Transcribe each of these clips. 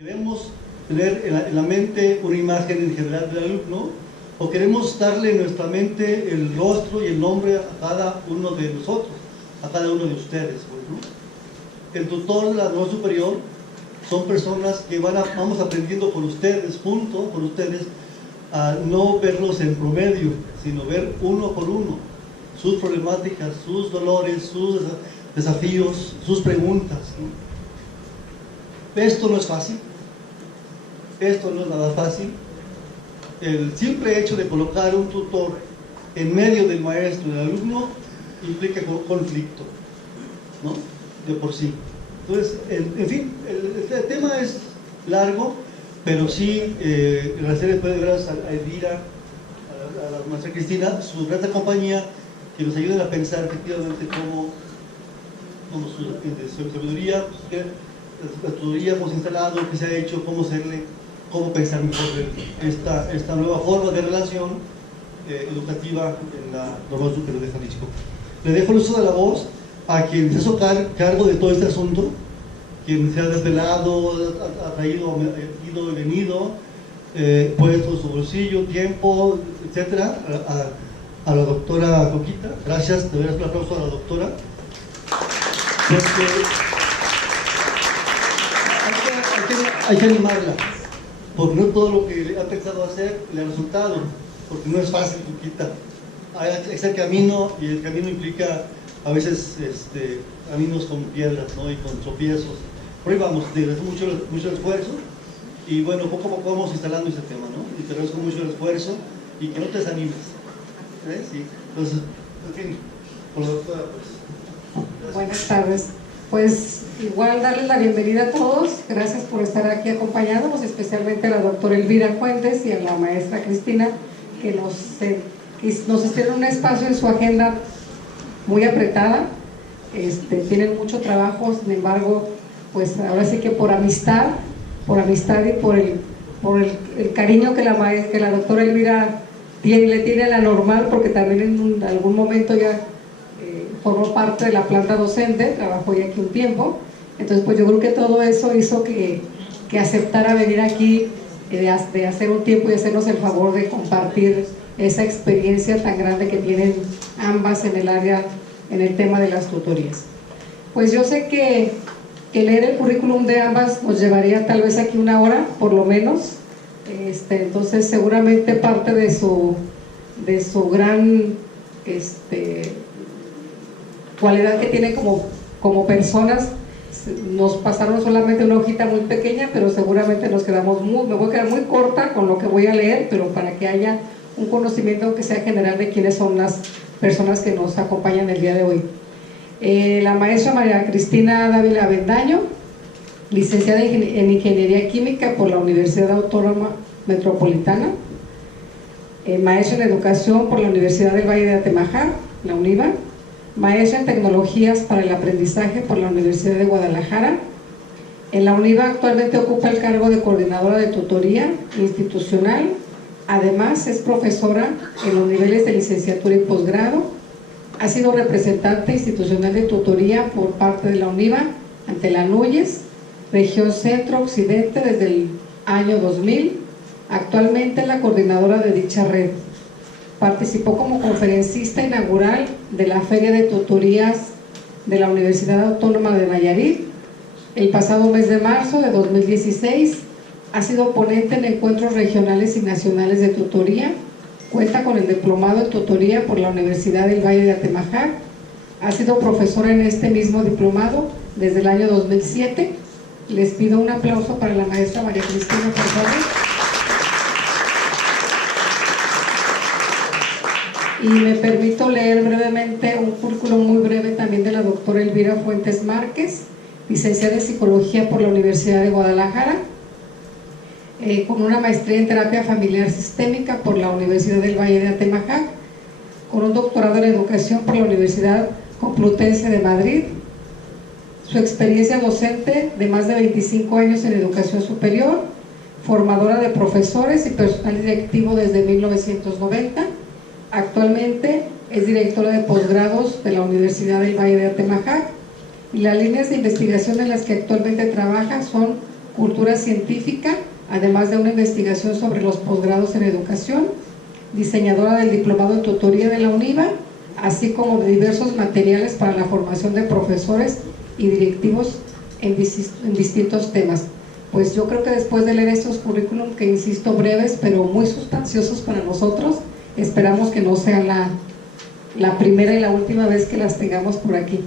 ¿Queremos tener en la mente una imagen en general del alumno o queremos darle en nuestra mente el rostro y el nombre a cada uno de nosotros, a cada uno de ustedes? ¿No? El tutor de la norma superior son personas que vamos aprendiendo con ustedes, junto con ustedes, a no verlos en promedio, sino ver uno por uno sus problemáticas, sus dolores, sus desafíos, sus preguntas, ¿no? Esto no es fácil. Esto no es nada fácil. El simple hecho de colocar un tutor en medio del maestro y del alumno implica conflicto, ¿no? De por sí. Entonces, en fin, el tema es largo, pero sí, agradecerles gracias a Elvira, a la maestra Cristina, su grata compañía, que nos ayuden a pensar efectivamente cómo su sabiduría, la tutoría hemos instalado, qué se ha hecho, cómo pensar mejor esta nueva forma de relación educativa en la Normal Superior de Jalisco. Le dejo el uso de la voz a quien se hizo cargo de todo este asunto, quien se ha desvelado, ha traído, ido y venido, puesto su bolsillo, tiempo, etcétera, a la doctora Coquita. Gracias, de veras un aplauso a la doctora. Hay que animarla, porque no todo lo que ha pensado hacer le ha resultado, porque no es fácil, Coquita. Hay el camino, y el camino implica a veces caminos con piedras, ¿no? Y con tropiezos. Por ahí vamos, te agradezco mucho esfuerzo, y bueno, poco a poco vamos instalando ese tema, ¿no? Y te agradezco mucho el esfuerzo, y que no te desanimes. Sí. Entonces, en fin, con la doctora, pues. Buenas tardes. Pues igual darles la bienvenida a todos, gracias por estar aquí acompañándonos, especialmente a la doctora Elvira Fuentes y a la maestra Cristina, que nos hicieron un espacio en su agenda muy apretada. Tienen mucho trabajo, sin embargo, pues ahora sí que por amistad y por el cariño que la doctora Elvira le tiene a la Normal, porque también en algún momento ya formó parte de la planta docente, trabajó ya aquí un tiempo. Entonces pues yo creo que todo eso hizo que aceptara venir aquí, de hacer un tiempo y hacernos el favor de compartir esa experiencia tan grande que tienen ambas en el área, en el tema de las tutorías. Pues yo sé que leer el currículum de ambas nos llevaría tal vez aquí una hora, por lo menos. Entonces seguramente parte de su gran cualidad que tiene como personas, nos pasaron solamente una hojita muy pequeña, pero seguramente me voy a quedar muy corta con lo que voy a leer, pero para que haya un conocimiento que sea general de quiénes son las personas que nos acompañan el día de hoy. La maestra María Cristina Dávila Avendaño, licenciada en Ingeniería Química por la Universidad Autónoma Metropolitana, maestra en Educación por la Universidad del Valle de Atemajac, la UNIVA, maestra en Tecnologías para el Aprendizaje por la Universidad de Guadalajara. En la UNIVA actualmente ocupa el cargo de coordinadora de tutoría institucional. Además es profesora en los niveles de licenciatura y posgrado. Ha sido representante institucional de tutoría por parte de la UNIVA ante la NUYES, región Centro-Occidente, desde el año 2000. Actualmente es la coordinadora de dicha red. Participó como conferencista inaugural de la Feria de Tutorías de la Universidad Autónoma de Nayarit el pasado mes de marzo de 2016. Ha sido ponente en encuentros regionales y nacionales de tutoría. Cuenta con el diplomado en tutoría por la Universidad del Valle de Atemajac. Ha sido profesora en este mismo diplomado desde el año 2007. Les pido un aplauso para la maestra María Cristina, por favor. Y me permito leer brevemente un currículum muy breve también de la doctora Elvira Fuentes Márquez, licenciada en Psicología por la Universidad de Guadalajara, con una maestría en Terapia Familiar Sistémica por la Universidad del Valle de Atemajac, con un doctorado en Educación por la Universidad Complutense de Madrid. Su experiencia docente de más de 25 años en educación superior, formadora de profesores y personal directivo desde 1990. Actualmente es directora de posgrados de la Universidad del Valle de Atemajac, y las líneas de investigación en las que actualmente trabaja son cultura científica, además de una investigación sobre los posgrados en educación, diseñadora del diplomado en tutoría de la UNIVA, así como de diversos materiales para la formación de profesores y directivos en distintos temas. Pues yo creo que después de leer estos currículum, que insisto breves pero muy sustanciosos para nosotros, esperamos que no sea la primera y la última vez que las tengamos por aquí.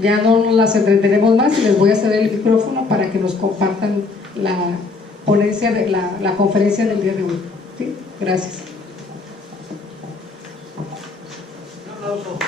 Ya no nos las entretenemos más y les voy a ceder el micrófono para que nos compartan la ponencia de la conferencia del día de hoy. ¿Sí? Gracias. Un aplauso.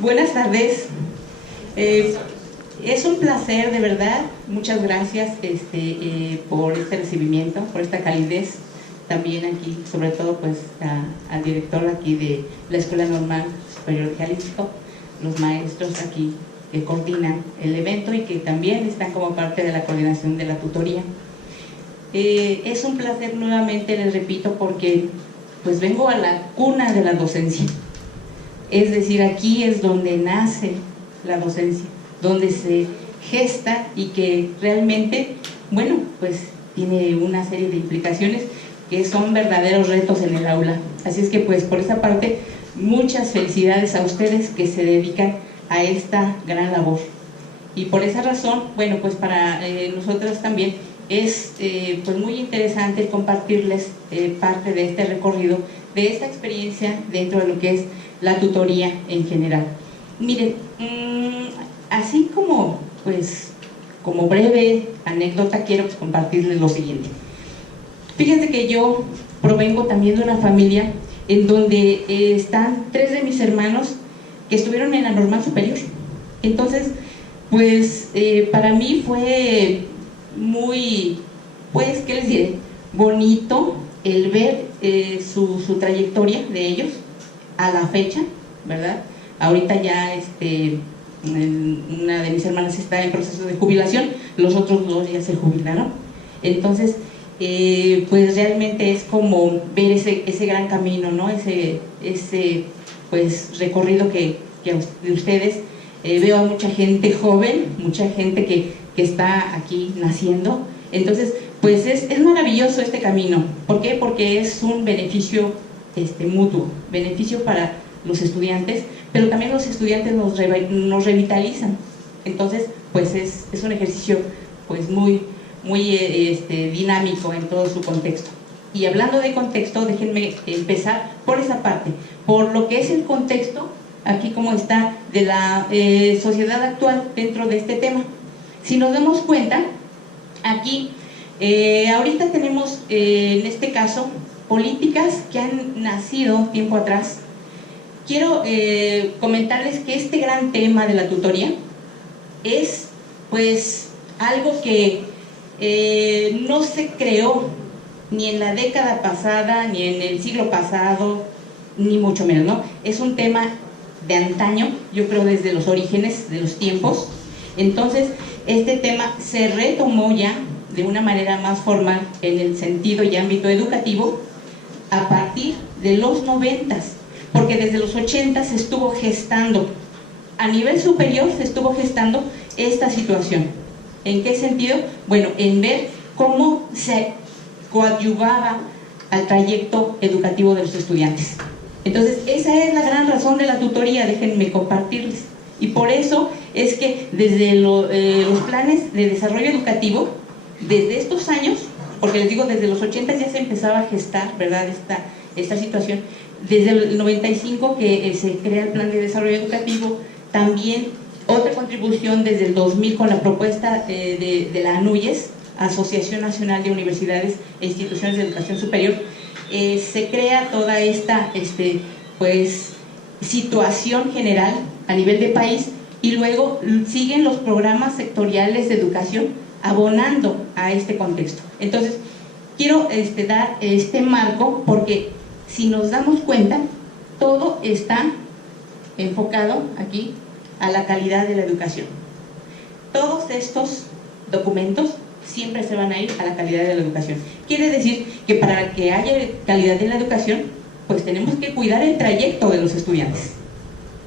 Buenas tardes. Es un placer, de verdad. Muchas gracias por este recibimiento, por esta calidez. También aquí, sobre todo, pues al director aquí de la Escuela Normal Superior de Jalisco, los maestros aquí que coordinan el evento y que también están como parte de la coordinación de la tutoría. Es un placer nuevamente, les repito, porque pues vengo a la cuna de la docencia. Es decir, aquí es donde nace la docencia, donde se gesta y que realmente, bueno, pues tiene una serie de implicaciones que son verdaderos retos en el aula. Así es que pues por esa parte, muchas felicidades a ustedes que se dedican a esta gran labor. Y por esa razón, bueno, pues para nosotros también es pues muy interesante compartirles parte de este recorrido, de esta experiencia dentro de lo que es la tutoría en general. Miren, así como pues como breve anécdota quiero compartirles lo siguiente. Fíjense que yo provengo también de una familia en donde están 3 de mis hermanos que estuvieron en la normal superior. Entonces, pues para mí fue muy, pues, ¿qué les diré? Bonito el ver su trayectoria de ellos a la fecha, ¿verdad? Ahorita ya una de mis hermanas está en proceso de jubilación, los otros 2 ya se jubilaron. Entonces, pues realmente es como ver ese gran camino, ¿no? Ese pues recorrido que de ustedes. Veo a mucha gente joven, mucha gente que está aquí naciendo. Entonces, pues es maravilloso este camino. ¿Por qué? Porque es un beneficio mutuo, beneficio para los estudiantes, pero también los estudiantes nos revitalizan. Entonces, pues es un ejercicio pues muy dinámico en todo su contexto. Y hablando de contexto, déjenme empezar por esa parte, por lo que es el contexto, aquí como está, de la sociedad actual dentro de este tema. Si nos damos cuenta, aquí, ahorita tenemos, en este caso, políticas que han nacido tiempo atrás. Quiero comentarles que este gran tema de la tutoría es, pues, algo que no se creó ni en la década pasada, ni en el siglo pasado, ni mucho menos, ¿no? Es un tema de antaño, yo creo desde los orígenes de los tiempos. Entonces, este tema se retomó ya de una manera más formal en el sentido y ámbito educativo a partir de los 90s, porque desde los 80s se estuvo gestando, a nivel superior se estuvo gestando esta situación. ¿En qué sentido? Bueno, en ver cómo se coadyuvaba al trayecto educativo de los estudiantes. Entonces, esa es la gran razón de la tutoría, déjenme compartirles. Y por eso es que desde los planes de desarrollo educativo, desde estos años, porque les digo, desde los 80 ya se empezaba a gestar, ¿verdad?, esta situación. Desde el 95 que se crea el plan de desarrollo educativo, también otra contribución desde el 2000 con la propuesta de la ANUYES, Asociación Nacional de Universidades e Instituciones de Educación Superior, se crea toda esta pues, situación general a nivel de país, y luego siguen los programas sectoriales de educación abonando a este contexto. Entonces, quiero dar este marco porque si nos damos cuenta, todo está enfocado aquí a la calidad de la educación. Todos estos documentos siempre se van a ir a la calidad de la educación. Quiere decir que para que haya calidad en la educación, pues tenemos que cuidar el trayecto de los estudiantes.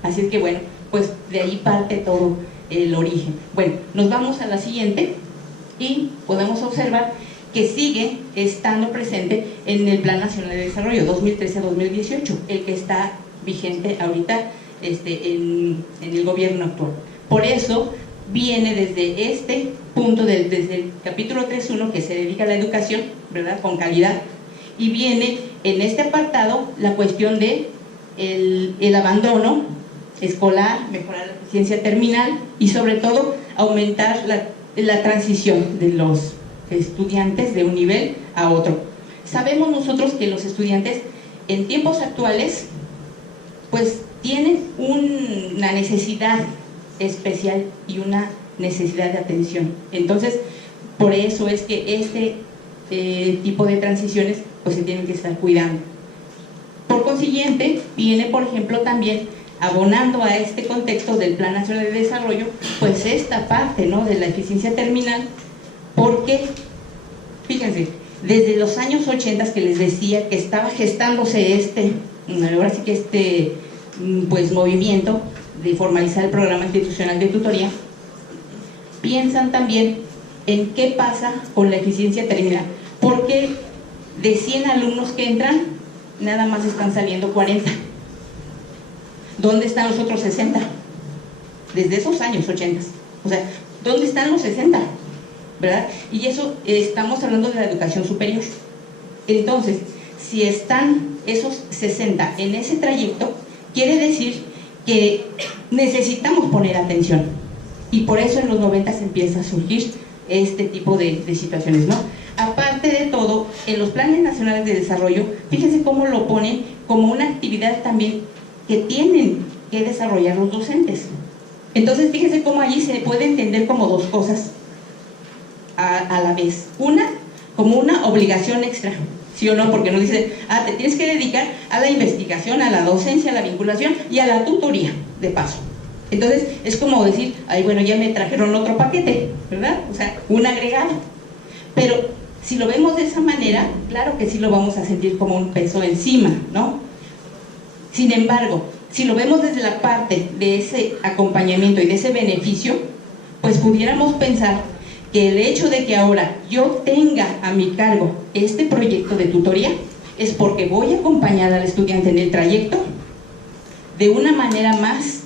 Así es que bueno, pues de ahí parte todo el origen. Bueno, nos vamos a la siguiente y podemos observar que sigue estando presente en el Plan Nacional de Desarrollo 2013-2018, el que está vigente ahorita en el gobierno actual. Por eso viene desde este punto, desde el capítulo 3.1, que se dedica a la educación, ¿verdad?, con calidad, y viene en este apartado la cuestión de el abandono escolar, mejorar la eficiencia terminal y sobre todo aumentar la transición de los estudiantes de un nivel a otro. Sabemos nosotros que los estudiantes en tiempos actuales pues tienen una necesidad especial y una necesidad de atención. Entonces, por eso es que este tipo de transiciones pues se tienen que estar cuidando. Por consiguiente, viene por ejemplo también abonando a este contexto del Plan Nacional de Desarrollo, pues esta parte, ¿no?, de la eficiencia terminal, porque, fíjense, desde los años 80 que les decía que estaba gestándose ahora sí que pues movimiento de formalizar el programa institucional de tutoría, piensan también en qué pasa con la eficiencia terminal, porque de 100 alumnos que entran, nada más están saliendo 40. ¿Dónde están los otros 60? Desde esos años 80. O sea, ¿dónde están los 60? ¿Verdad? Y eso estamos hablando de la educación superior. Entonces, si están esos 60 en ese trayecto, quiere decir que necesitamos poner atención. Y por eso en los 90 empieza a surgir este tipo de situaciones, ¿no? Aparte de todo, en los planes nacionales de desarrollo, fíjense cómo lo ponen como una actividad también que tienen que desarrollar los docentes. Entonces, fíjense cómo allí se puede entender como dos cosas a la vez. Una, como una obligación extra, ¿sí o no? Porque nos dice, te tienes que dedicar a la investigación, a la docencia, a la vinculación y a la tutoría, de paso. Entonces, es como decir, ay, bueno, ya me trajeron otro paquete, ¿verdad? O sea, un agregado. Pero si lo vemos de esa manera, claro que sí lo vamos a sentir como un peso encima, ¿no? Sin embargo, si lo vemos desde la parte de ese acompañamiento y de ese beneficio, pues pudiéramos pensar que el hecho de que ahora yo tenga a mi cargo este proyecto de tutoría es porque voy a acompañar al estudiante en el trayecto de una manera más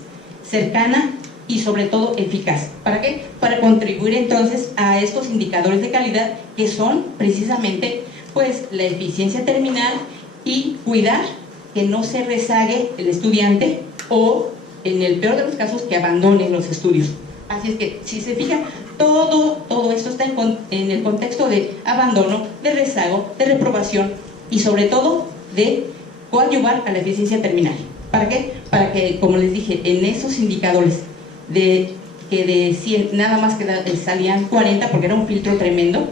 cercana y sobre todo eficaz. ¿Para qué? Para contribuir entonces a estos indicadores de calidad que son precisamente pues la eficiencia terminal y cuidar que no se rezague el estudiante o en el peor de los casos que abandone los estudios. Así es que si se fijan, todo esto está en el contexto de abandono, de rezago, de reprobación y sobre todo de coadyuvar a la eficiencia terminal. ¿Para qué? Para que, como les dije, en esos indicadores que de 100 nada más salían 40 porque era un filtro tremendo,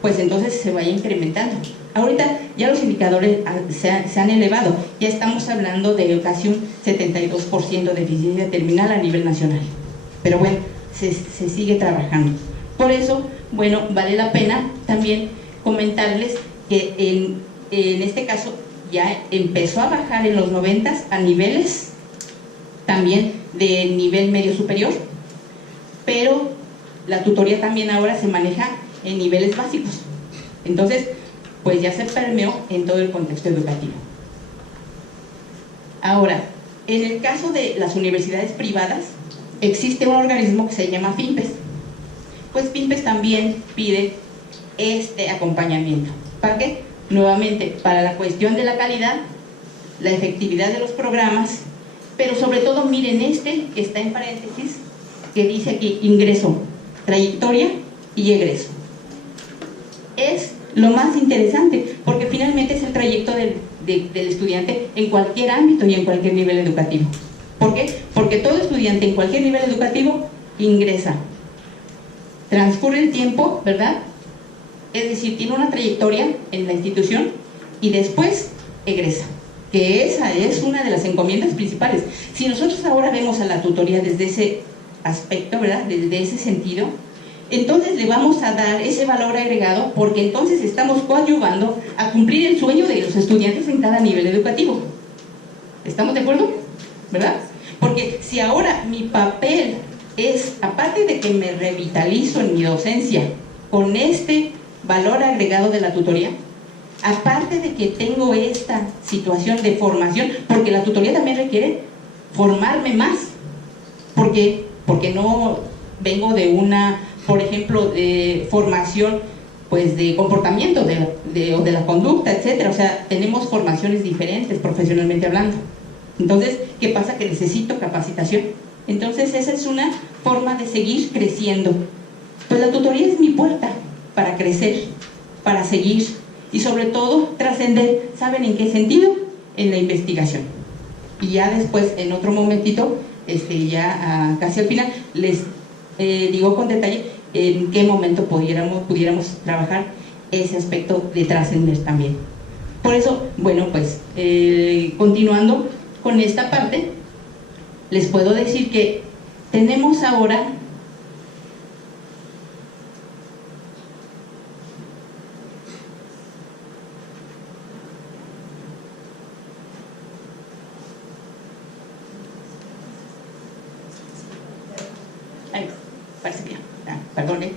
pues entonces se vaya incrementando. Ahorita ya los indicadores se han elevado, ya estamos hablando de casi un 72% de eficiencia terminal a nivel nacional. Pero bueno, se sigue trabajando. Por eso, bueno, vale la pena también comentarles que en este caso ya empezó a bajar en los 90 a niveles también de nivel medio superior, pero la tutoría también ahora se maneja en niveles básicos. Entonces, pues ya se permeó en todo el contexto educativo. Ahora, en el caso de las universidades privadas, existe un organismo que se llama FIMPES. Pues FIMPES también pide este acompañamiento. ¿Para qué? Nuevamente, para la cuestión de la calidad, la efectividad de los programas, pero sobre todo, miren este que está en paréntesis, que dice aquí ingreso, trayectoria y egreso. Es lo más interesante, porque finalmente es el trayecto del estudiante en cualquier ámbito y en cualquier nivel educativo. ¿Por qué? Porque todo estudiante en cualquier nivel educativo ingresa, transcurre el tiempo, ¿verdad? Es decir, tiene una trayectoria en la institución y después egresa, que esa es una de las encomiendas principales. Si nosotros ahora vemos a la tutoría desde ese aspecto, ¿verdad? Desde ese sentido, entonces le vamos a dar ese valor agregado, porque entonces estamos coadyuvando a cumplir el sueño de los estudiantes en cada nivel educativo. ¿Estamos de acuerdo? ¿Verdad? Porque si ahora mi papel es, aparte de que me revitalizo en mi docencia con este valor agregado de la tutoría, aparte de que tengo esta situación de formación, porque la tutoría también requiere formarme más, porque no vengo de una, por ejemplo, de formación pues de comportamiento o de la conducta, etcétera. O sea, tenemos formaciones diferentes profesionalmente hablando. Entonces, ¿qué pasa? Que necesito capacitación. Entonces, esa es una forma de seguir creciendo. Pues la tutoría es mi puerta para crecer, para seguir y sobre todo trascender. ¿Saben en qué sentido? En la investigación. Y ya después, en otro momentito, casi al final, les digo con detalle en qué momento pudiéramos trabajar ese aspecto de trascender también. Por eso, bueno, pues continuando con esta parte, les puedo decir que tenemos ahora parece que perdone,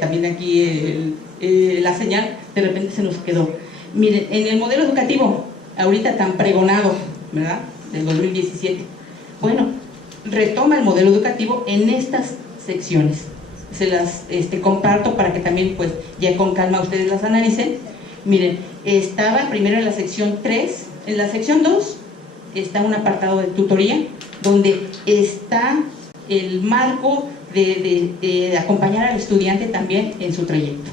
también aquí la señal de repente se nos quedó. Miren, en el modelo educativo ahorita tan pregonado, ¿verdad?, del 2017, bueno, retoma el modelo educativo en estas secciones. Se las comparto para que también pues ya con calma ustedes las analicen. Miren, estaba primero en la sección 3, en la sección 2 está un apartado de tutoría donde está el marco de acompañar al estudiante también en su trayecto.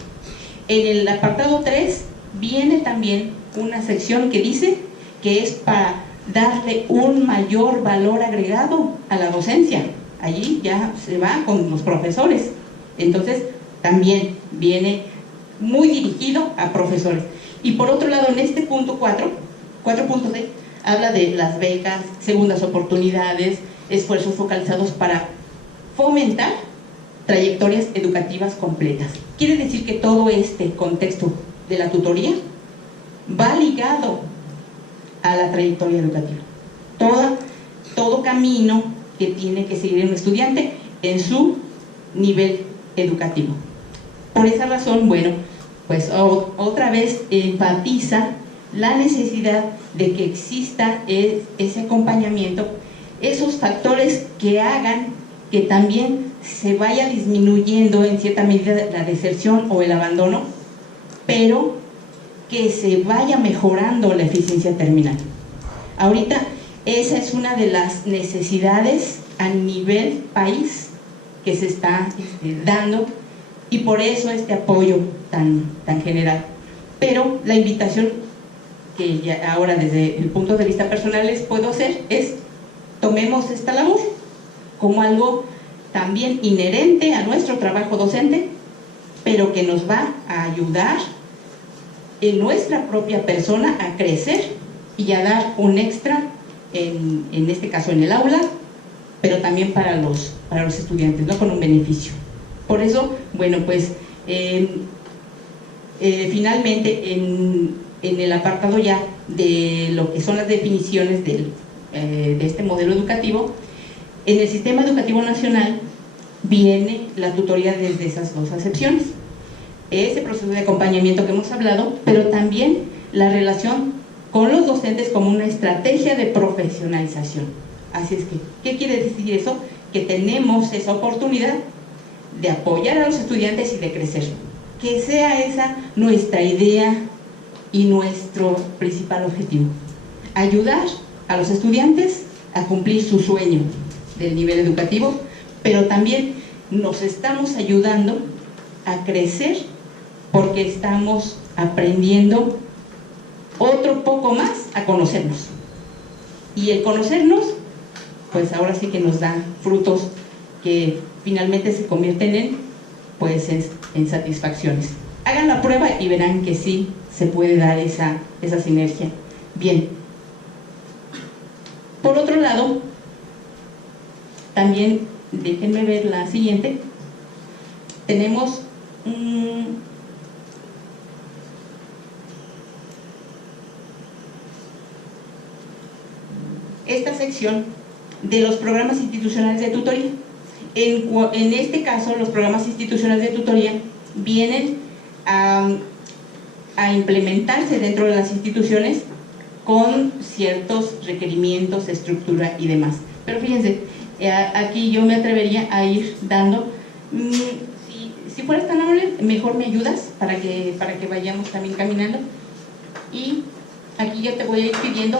En el apartado 3 viene también una sección que dice que es para darle un mayor valor agregado a la docencia. Allí ya se va con los profesores. Entonces también viene muy dirigido a profesores. Y por otro lado, en este punto 4.6, habla de las becas, segundas oportunidades, esfuerzos focalizados para fomentar trayectorias educativas completas. Quiere decir que todo este contexto de la tutoría va ligado a la trayectoria educativa. Todo camino que tiene que seguir un estudiante en su nivel educativo. Por esa razón, bueno, pues otra vez enfatiza la necesidad de que exista ese acompañamiento, esos factores que hagan que también se vaya disminuyendo en cierta medida la deserción o el abandono, pero que se vaya mejorando la eficiencia terminal. Ahorita esa es una de las necesidades a nivel país que se está dando, y por eso este apoyo tan general. Pero la invitación que ya ahora desde el punto de vista personal les puedo hacer es: tomemos esta labor como algo también inherente a nuestro trabajo docente, pero que nos va a ayudar en nuestra propia persona a crecer y a dar un extra, en este caso en el aula, pero también para los estudiantes, ¿no?, con un beneficio. Por eso, bueno, pues finalmente en el apartado ya de lo que son las definiciones de este modelo educativo, en el Sistema Educativo Nacional viene la tutoría desde esas dos acepciones: ese proceso de acompañamiento que hemos hablado, pero también la relación con los docentes como una estrategia de profesionalización. Así es que, ¿qué quiere decir eso? que tenemos esa oportunidad de apoyar a los estudiantes y de crecer. Que sea esa nuestra idea y nuestro principal objetivo. Ayudar a los estudiantes a cumplir su sueño del nivel educativo, pero también nos estamos ayudando a crecer porque estamos aprendiendo otro poco más a conocernos. Y el conocernos, pues ahora sí que nos da frutos que finalmente se convierten en satisfacciones. Hagan la prueba y verán que sí se puede dar esa sinergia. Bien. Por otro lado, también déjenme ver la siguiente. Tenemos esta sección de los programas institucionales de tutoría. En este caso, los programas institucionales de tutoría vienen a implementarse dentro de las instituciones con ciertos requerimientos, estructura y demás. Pero fíjense, aquí yo me atrevería a ir dando, si fueras tan amable, mejor me ayudas para que vayamos también caminando. Y aquí ya te voy a ir pidiendo,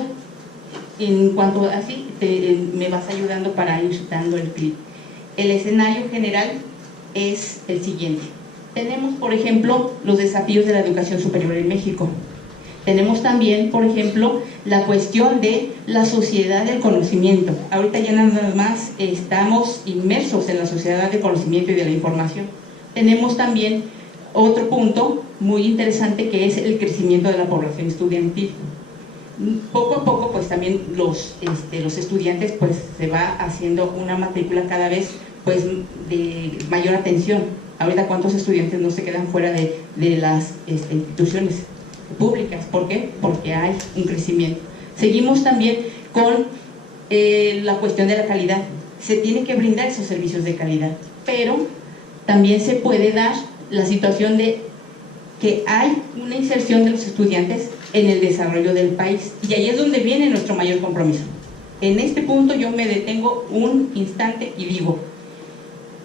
en cuanto así, me vas ayudando para ir dando el clic. El escenario general es el siguiente. Tenemos, por ejemplo, los desafíos de la educación superior en México. Tenemos también, por ejemplo, la cuestión de la sociedad del conocimiento. Ahorita ya nada más estamos inmersos en la sociedad del conocimiento y de la información. Tenemos también otro punto muy interesante que es el crecimiento de la población estudiantil. Poco a poco, pues también los estudiantes, pues se va haciendo una matrícula cada vez pues de mayor atención. Ahorita, ¿cuántos estudiantes no se quedan fuera de las instituciones públicas? ¿Por qué? Porque hay un crecimiento. Seguimos también con la cuestión de la calidad. Se tiene que brindar esos servicios de calidad, pero también se puede dar la situación de que hay una inserción de los estudiantes en el desarrollo del país, y ahí es donde viene nuestro mayor compromiso. En este punto yo me detengo un instante y digo,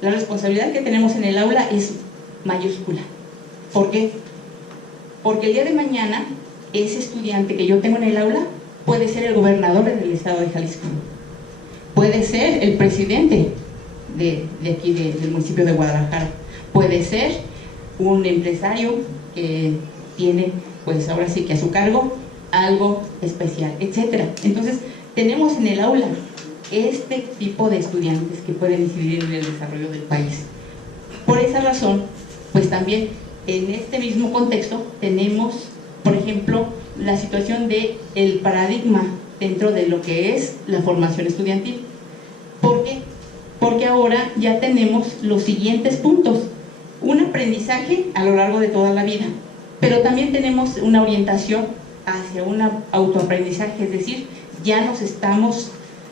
la responsabilidad que tenemos en el aula es mayúscula. ¿Por qué? Porque el día de mañana ese estudiante que yo tengo en el aula puede ser el gobernador del estado de Jalisco, puede ser el presidente de aquí del municipio de Guadalajara, puede ser un empresario que tiene, pues ahora sí que a su cargo algo especial, etcétera. Entonces tenemos en el aula este tipo de estudiantes que pueden incidir en el desarrollo del país. Por esa razón, pues también en este mismo contexto tenemos, por ejemplo, la situación del paradigma dentro de lo que es la formación estudiantil. ¿Por qué? Porque ahora ya tenemos los siguientes puntos: un aprendizaje a lo largo de toda la vida, pero también tenemos una orientación hacia un autoaprendizaje, es decir, ya nos estamos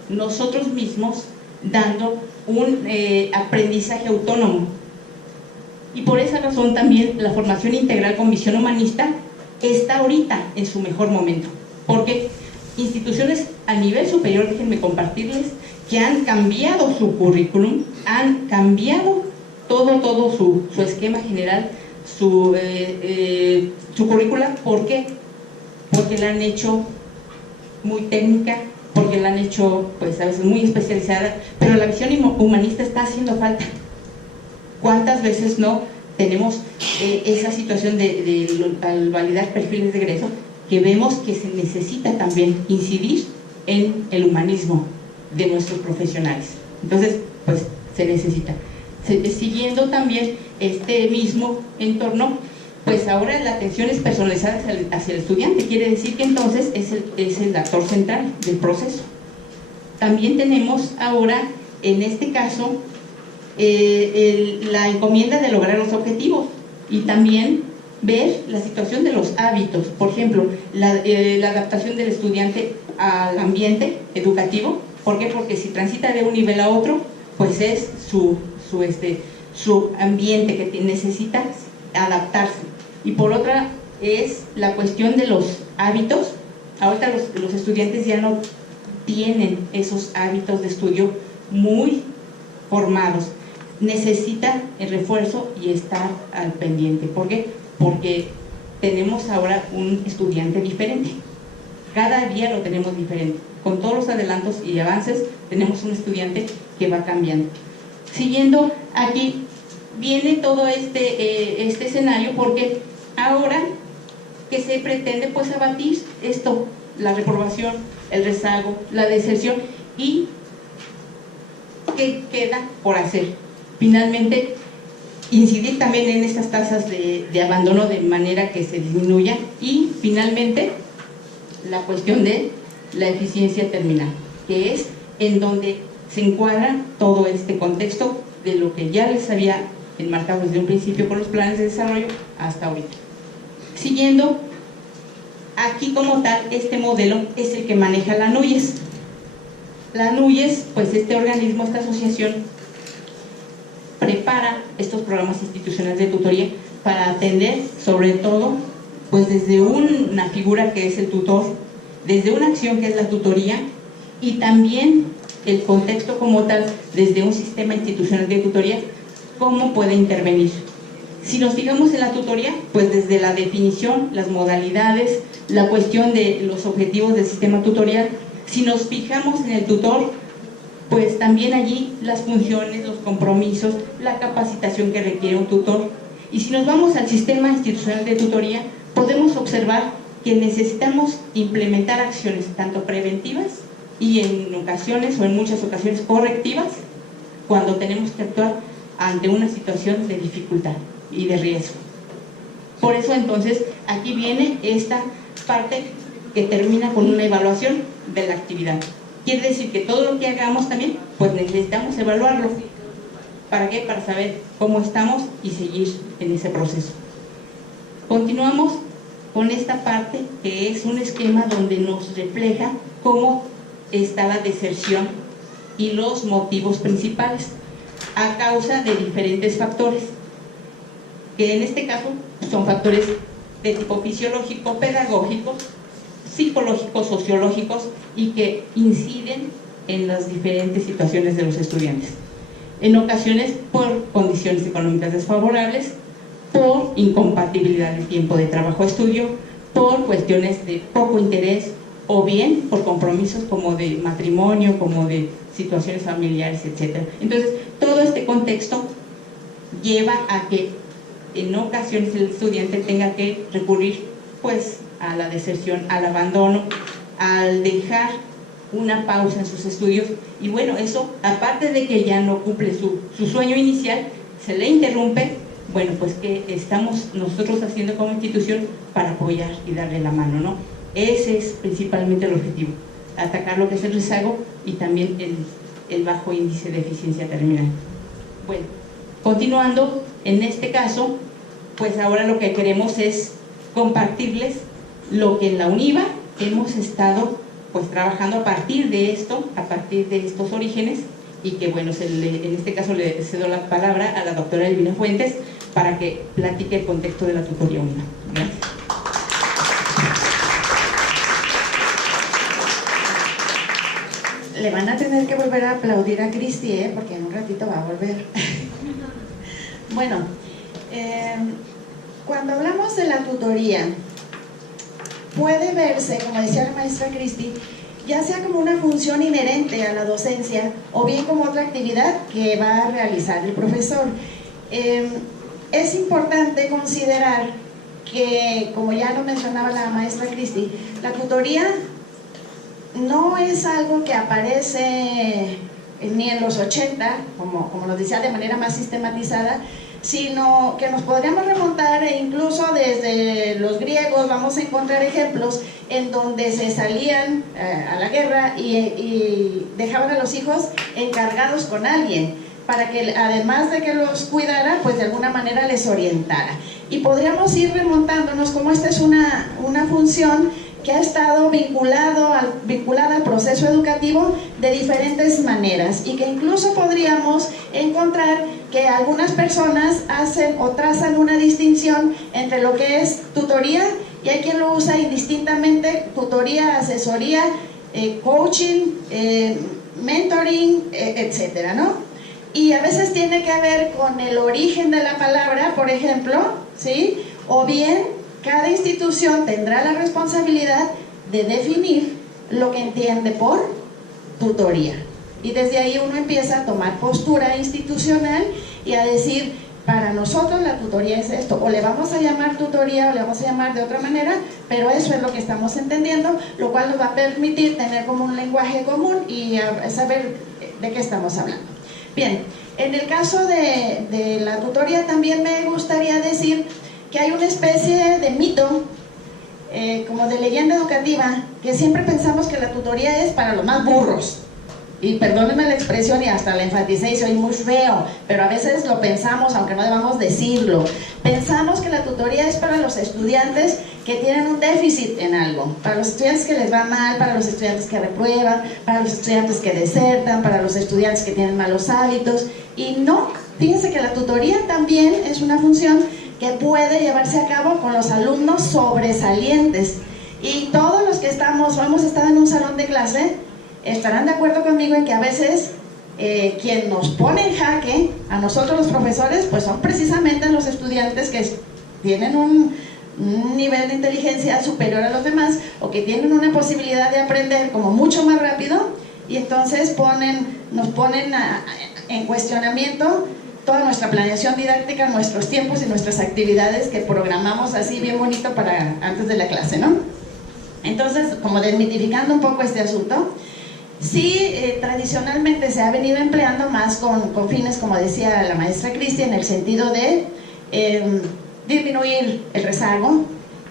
nosotros mismos dando un aprendizaje autónomo. Y por esa razón también la formación integral con visión humanista está ahorita en su mejor momento, porque instituciones a nivel superior, déjenme compartirles, que han cambiado su currículum, han cambiado todo su esquema general, su currícula. ¿Por qué? Porque la han hecho muy técnica, porque la han hecho pues a veces muy especializada, pero la visión humanista está haciendo falta. ¿Cuántas veces no tenemos esa situación al validar perfiles de egreso, que vemos que se necesita también incidir en el humanismo de nuestros profesionales? Entonces, pues se necesita. Siguiendo también este mismo entorno, pues ahora la atención es personalizada hacia el estudiante, quiere decir que entonces es el actor central del proceso. También tenemos ahora, en este caso, la encomienda de lograr los objetivos, y también ver la situación de los hábitos. Por ejemplo, la adaptación del estudiante al ambiente educativo. ¿Por qué? Porque si transita de un nivel a otro, pues es su ambiente que necesita adaptarse. Y por otra es la cuestión de los hábitos. Ahorita los estudiantes ya no tienen esos hábitos de estudio muy formados. Necesita el refuerzo y estar al pendiente. ¿Por qué? Porque tenemos ahora un estudiante diferente. Cada día lo tenemos diferente. Con todos los adelantos y avances, tenemos un estudiante que va cambiando. Siguiendo aquí, viene todo este escenario porque ahora que se pretende pues abatir esto, la reprobación, el rezago, la deserción, y ¿qué queda por hacer? Finalmente, incidir también en estas tasas de abandono de manera que se disminuya, y finalmente la cuestión de la eficiencia terminal, que es en donde se encuadra todo este contexto de lo que ya les había enmarcado desde un principio con los planes de desarrollo hasta ahorita. Siguiendo, aquí como tal, este modelo es el que maneja la NUYES. La NUYES, pues este organismo, esta asociación, prepara estos programas institucionales de tutoría para atender, sobre todo, pues desde una figura que es el tutor, desde una acción que es la tutoría, y también el contexto como tal, desde un sistema institucional de tutoría, cómo puede intervenir. Si nos fijamos en la tutoría, pues desde la definición, las modalidades, la cuestión de los objetivos del sistema tutorial. Si nos fijamos en el tutor, pues también allí las funciones, los compromisos, la capacitación que requiere un tutor. Y si nos vamos al sistema institucional de tutoría, podemos observar que necesitamos implementar acciones tanto preventivas y en ocasiones o en muchas ocasiones correctivas cuando tenemos que actuar ante una situación de dificultad y de riesgo. Por eso entonces aquí viene esta parte que termina con una evaluación de la actividad. Quiere decir que todo lo que hagamos también, pues necesitamos evaluarlo. ¿Para qué? Para saber cómo estamos y seguir en ese proceso. Continuamos con esta parte que es un esquema donde nos refleja cómo está la deserción y los motivos principales a causa de diferentes factores, que en este caso son factores de tipo fisiológico, pedagógico, psicológicos, sociológicos, y que inciden en las diferentes situaciones de los estudiantes. En ocasiones por condiciones económicas desfavorables, por incompatibilidad de tiempo de trabajo-estudio, por cuestiones de poco interés, o bien por compromisos como de matrimonio, como de situaciones familiares, etc. Entonces, todo este contexto lleva a que en ocasiones el estudiante tenga que recurrir pues a la deserción, al abandono, al dejar una pausa en sus estudios, y bueno, eso aparte de que ya no cumple su sueño inicial, se le interrumpe. Bueno, pues ¿qué estamos nosotros haciendo como institución para apoyar y darle la mano, no? Ese es principalmente el objetivo, atacar lo que es el rezago y también el bajo índice de eficiencia terminal. Bueno, continuando, en este caso, pues ahora lo que queremos es compartirles lo que en la UNIVA hemos estado pues trabajando a partir de esto, a partir de estos orígenes, y que bueno, en este caso le cedo la palabra a la doctora Elvina Fuentes para que platique el contexto de la tutoría UNIVA. Gracias. Le van a tener que volver a aplaudir a Cristi, porque en un ratito va a volver. Bueno, cuando hablamos de la tutoría, puede verse, como decía la maestra Cristi, ya sea como una función inherente a la docencia o bien como otra actividad que va a realizar el profesor. Es importante considerar que, como ya lo mencionaba la maestra Cristi, la tutoría no es algo que aparece ni en los 80, como nos decía, de manera más sistematizada, sino que nos podríamos remontar e incluso desde los griegos vamos a encontrar ejemplos en donde se salían a la guerra y dejaban a los hijos encargados con alguien para que además de que los cuidara, pues de alguna manera les orientara. Y podríamos ir remontándonos como esta es una función que ha estado vinculada al proceso educativo de diferentes maneras y que incluso podríamos encontrar que algunas personas hacen o trazan una distinción entre lo que es tutoría, y hay quien lo usa indistintamente, tutoría, asesoría, coaching, mentoring, etcétera, ¿no? y a veces tiene que ver con el origen de la palabra, por ejemplo, ¿sí? O bien cada institución tendrá la responsabilidad de definir lo que entiende por tutoría. Y desde ahí uno empieza a tomar postura institucional y a decir, para nosotros la tutoría es esto, o le vamos a llamar tutoría o le vamos a llamar de otra manera, pero eso es lo que estamos entendiendo, lo cual nos va a permitir tener como un lenguaje común y saber de qué estamos hablando. Bien, en el caso de la tutoría también me gustaría decir que hay una especie de mito, como de leyenda educativa, que siempre pensamos que la tutoría es para los más burros. Y perdónenme la expresión y hasta la enfaticé y soy muy feo, pero a veces lo pensamos, aunque no debamos decirlo. Pensamos que la tutoría es para los estudiantes que tienen un déficit en algo, para los estudiantes que les va mal, para los estudiantes que reprueban, para los estudiantes que desertan, para los estudiantes que tienen malos hábitos. Y no, fíjense que la tutoría también es una función que puede llevarse a cabo con los alumnos sobresalientes. Y todos los que estamos o hemos estado en un salón de clase estarán de acuerdo conmigo en que a veces quien nos pone en jaque a nosotros los profesores pues son precisamente los estudiantes que tienen un nivel de inteligencia superior a los demás o que tienen una posibilidad de aprender como mucho más rápido, y entonces nos ponen en cuestionamiento toda nuestra planeación didáctica, nuestros tiempos y nuestras actividades que programamos así bien bonito para antes de la clase, ¿no? Entonces, como desmitificando un poco este asunto, sí, tradicionalmente se ha venido empleando más con fines, como decía la maestra Cristi, en el sentido de disminuir el rezago,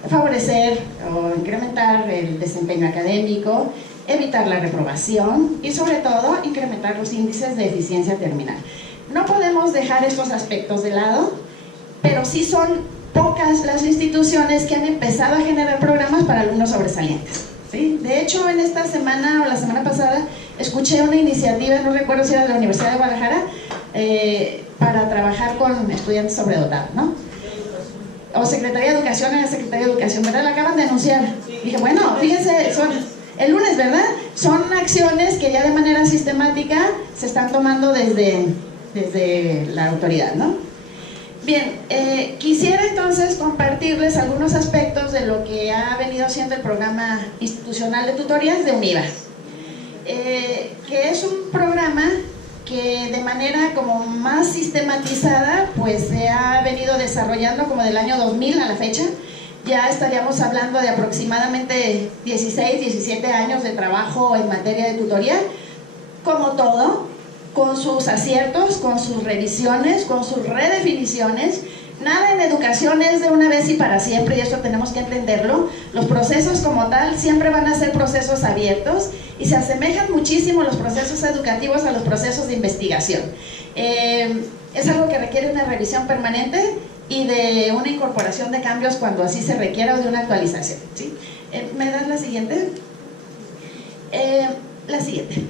favorecer o incrementar el desempeño académico, evitar la reprobación y sobre todo incrementar los índices de eficiencia terminal. No podemos dejar estos aspectos de lado, pero sí son pocas las instituciones que han empezado a generar programas para alumnos sobresalientes. ¿Sí? De hecho, en esta semana o la semana pasada escuché una iniciativa, no recuerdo si era de la Universidad de Guadalajara, para trabajar con estudiantes sobredotados, ¿no? O Secretaría de Educación, era Secretaría de Educación, ¿verdad? La acaban de anunciar. Dije, bueno, fíjense, son el lunes, ¿verdad? Son acciones que ya de manera sistemática se están tomando desde la autoridad, ¿no? Bien, quisiera entonces compartirles algunos aspectos de lo que ha venido siendo el programa institucional de tutorías de UNIVA, que es un programa que de manera como más sistematizada pues se ha venido desarrollando como del año 2000 a la fecha. Ya estaríamos hablando de aproximadamente 16, 17 años de trabajo en materia de tutoría, como todo, con sus aciertos, con sus revisiones, con sus redefiniciones. Nada en educación es de una vez y para siempre, y esto tenemos que entenderlo. Los procesos como tal siempre van a ser procesos abiertos y se asemejan muchísimo los procesos educativos a los procesos de investigación. Es algo que requiere una revisión permanente y de una incorporación de cambios cuando así se requiera o de una actualización, ¿sí? ¿Me das la siguiente? La siguiente.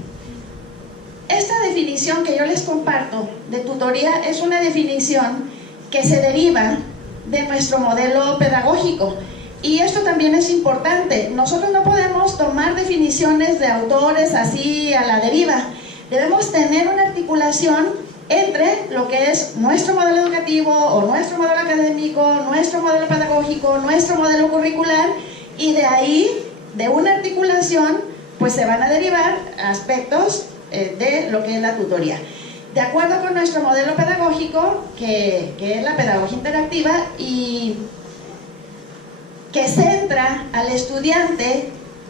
Esta definición que yo les comparto de tutoría es una definición que se deriva de nuestro modelo pedagógico, y esto también es importante. Nosotros no podemos tomar definiciones de autores así a la deriva. Debemos tener una articulación entre lo que es nuestro modelo educativo o nuestro modelo académico, nuestro modelo pedagógico, nuestro modelo curricular, y de ahí, de una articulación, pues se van a derivar aspectos de lo que es la tutoría. De acuerdo con nuestro modelo pedagógico, que es la pedagogía interactiva, y que centra al estudiante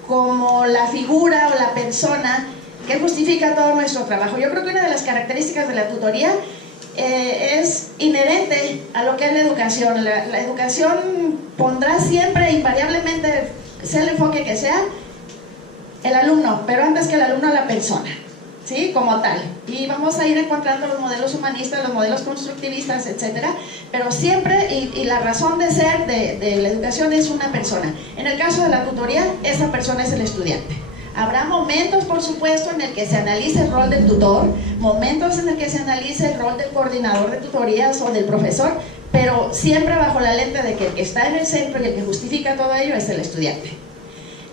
como la figura o la persona que justifica todo nuestro trabajo. Yo creo que una de las características de la tutoría es inherente a lo que es la educación. La educación pondrá siempre, invariablemente, sea el enfoque que sea, el alumno, pero antes que el alumno, la persona, ¿sí? Como tal. Y vamos a ir encontrando los modelos humanistas, los modelos constructivistas, etcétera, pero siempre, y la razón de ser de la educación es una persona. En el caso de la tutoría, esa persona es el estudiante. Habrá momentos, por supuesto, en el que se analice el rol del tutor, momentos en el que se analice el rol del coordinador de tutorías o del profesor, pero siempre bajo la lente de que el que está en el centro y el que justifica todo ello es el estudiante.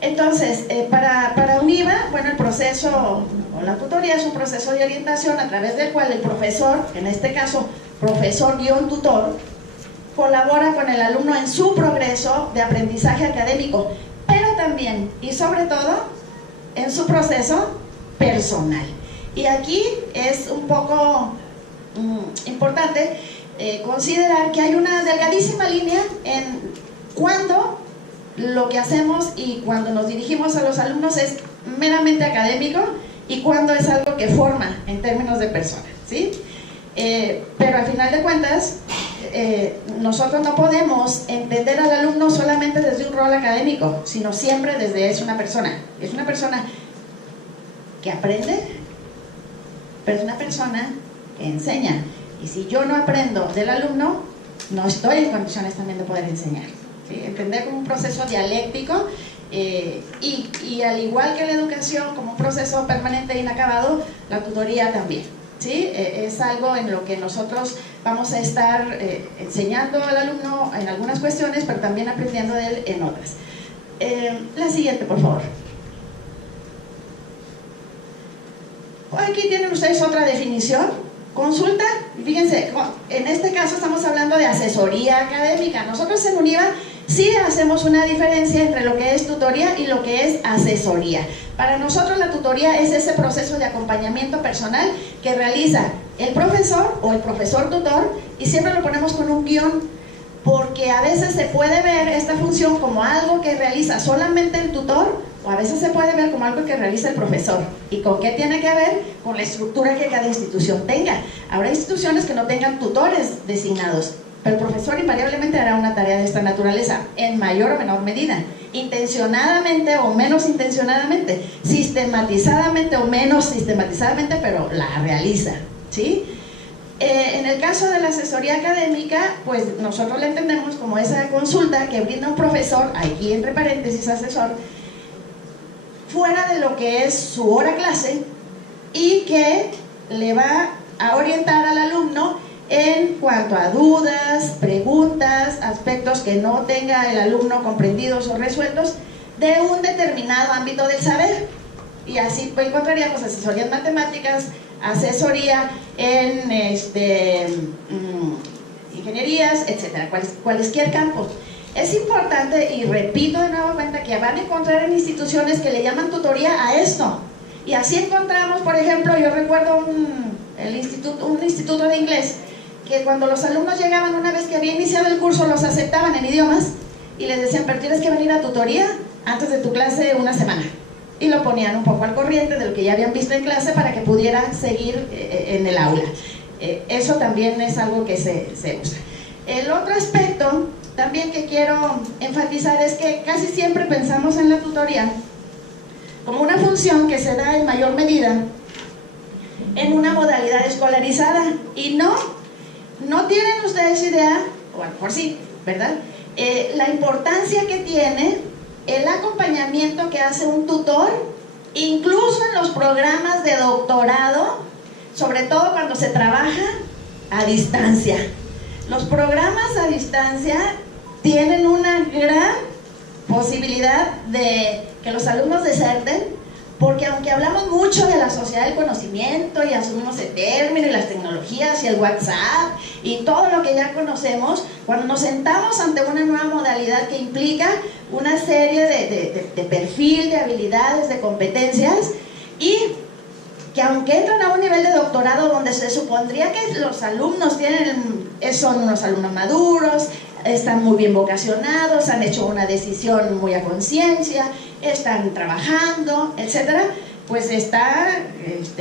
Entonces, para UNIVA, bueno, el proceso o la tutoría es un proceso de orientación a través del cual el profesor, en este caso profesor-tutor, colabora con el alumno en su progreso de aprendizaje académico, pero también y sobre todo en su proceso personal. Y aquí es un poco importante considerar que hay una delgadísima línea en cuando lo que hacemos y cuando nos dirigimos a los alumnos es meramente académico y cuando es algo que forma en términos de persona, ¿sí? Pero al final de cuentas, nosotros no podemos entender al alumno solamente desde un rol académico, sino siempre desde es una persona que aprende, pero es una persona que enseña. Y si yo no aprendo del alumno, no estoy en condiciones también de poder enseñar, ¿sí? Entender como un proceso dialéctico y al igual que la educación como un proceso permanente e inacabado, la tutoría también, ¿sí? Es algo en lo que nosotros vamos a estar enseñando al alumno en algunas cuestiones, pero también aprendiendo de él en otras. La siguiente, por favor. Aquí tienen ustedes otra definición. Consulta, fíjense, en este caso estamos hablando de asesoría académica. Nosotros en UNIVA sí hacemos una diferencia entre lo que es tutoría y lo que es asesoría. Para nosotros la tutoría es ese proceso de acompañamiento personal que realiza el profesor o el profesor tutor, y siempre lo ponemos con un guión, porque a veces se puede ver esta función como algo que realiza solamente el tutor, o a veces se puede ver como algo que realiza el profesor. ¿Y con qué tiene que ver? Con la estructura que cada institución tenga. Habrá instituciones que no tengan tutores designados, pero el profesor invariablemente hará una tarea de esta naturaleza, en mayor o menor medida, intencionadamente o menos intencionadamente, sistematizadamente o menos sistematizadamente, pero la realiza, ¿sí? En el caso de la asesoría académica, pues nosotros la entendemos como esa consulta que brinda un profesor, aquí entre paréntesis asesor, fuera de lo que es su hora clase, y que le va a orientar al alumno en cuanto a dudas, preguntas, aspectos que no tenga el alumno comprendidos o resueltos de un determinado ámbito del saber. Y así pues encontraríamos asesoría en matemáticas, asesoría en ingenierías, etcétera, cualesquier campos. Es importante, y repito de nuevo cuenta, que van a encontrar en instituciones que le llaman tutoría a esto. Y así encontramos, por ejemplo, yo recuerdo un instituto de inglés, que cuando los alumnos llegaban una vez que había iniciado el curso, los aceptaban en idiomas y les decían, pero tienes que venir a tutoría antes de tu clase una semana. Y lo ponían un poco al corriente de lo que ya habían visto en clase para que pudieran seguir en el aula. Eso también es algo que se usa. El otro aspecto también que quiero enfatizar es que casi siempre pensamos en la tutoría como una función que se da en mayor medida en una modalidad escolarizada, y no tienen ustedes idea, o a lo mejor sí, ¿verdad? La importancia que tiene el acompañamiento que hace un tutor, incluso en los programas de doctorado, sobre todo cuando se trabaja a distancia. Los programas a distancia tienen una gran posibilidad de que los alumnos deserten, porque aunque hablamos mucho de la sociedad del conocimiento y asumimos el término y las tecnologías y el WhatsApp y todo lo que ya conocemos, cuando nos sentamos ante una nueva modalidad que implica una serie de perfil, de habilidades, de competencias, y que aunque entran a un nivel de doctorado donde se supondría que los alumnos son unos alumnos maduros, están muy bien vocacionados, han hecho una decisión muy a conciencia, están trabajando, etcétera, pues está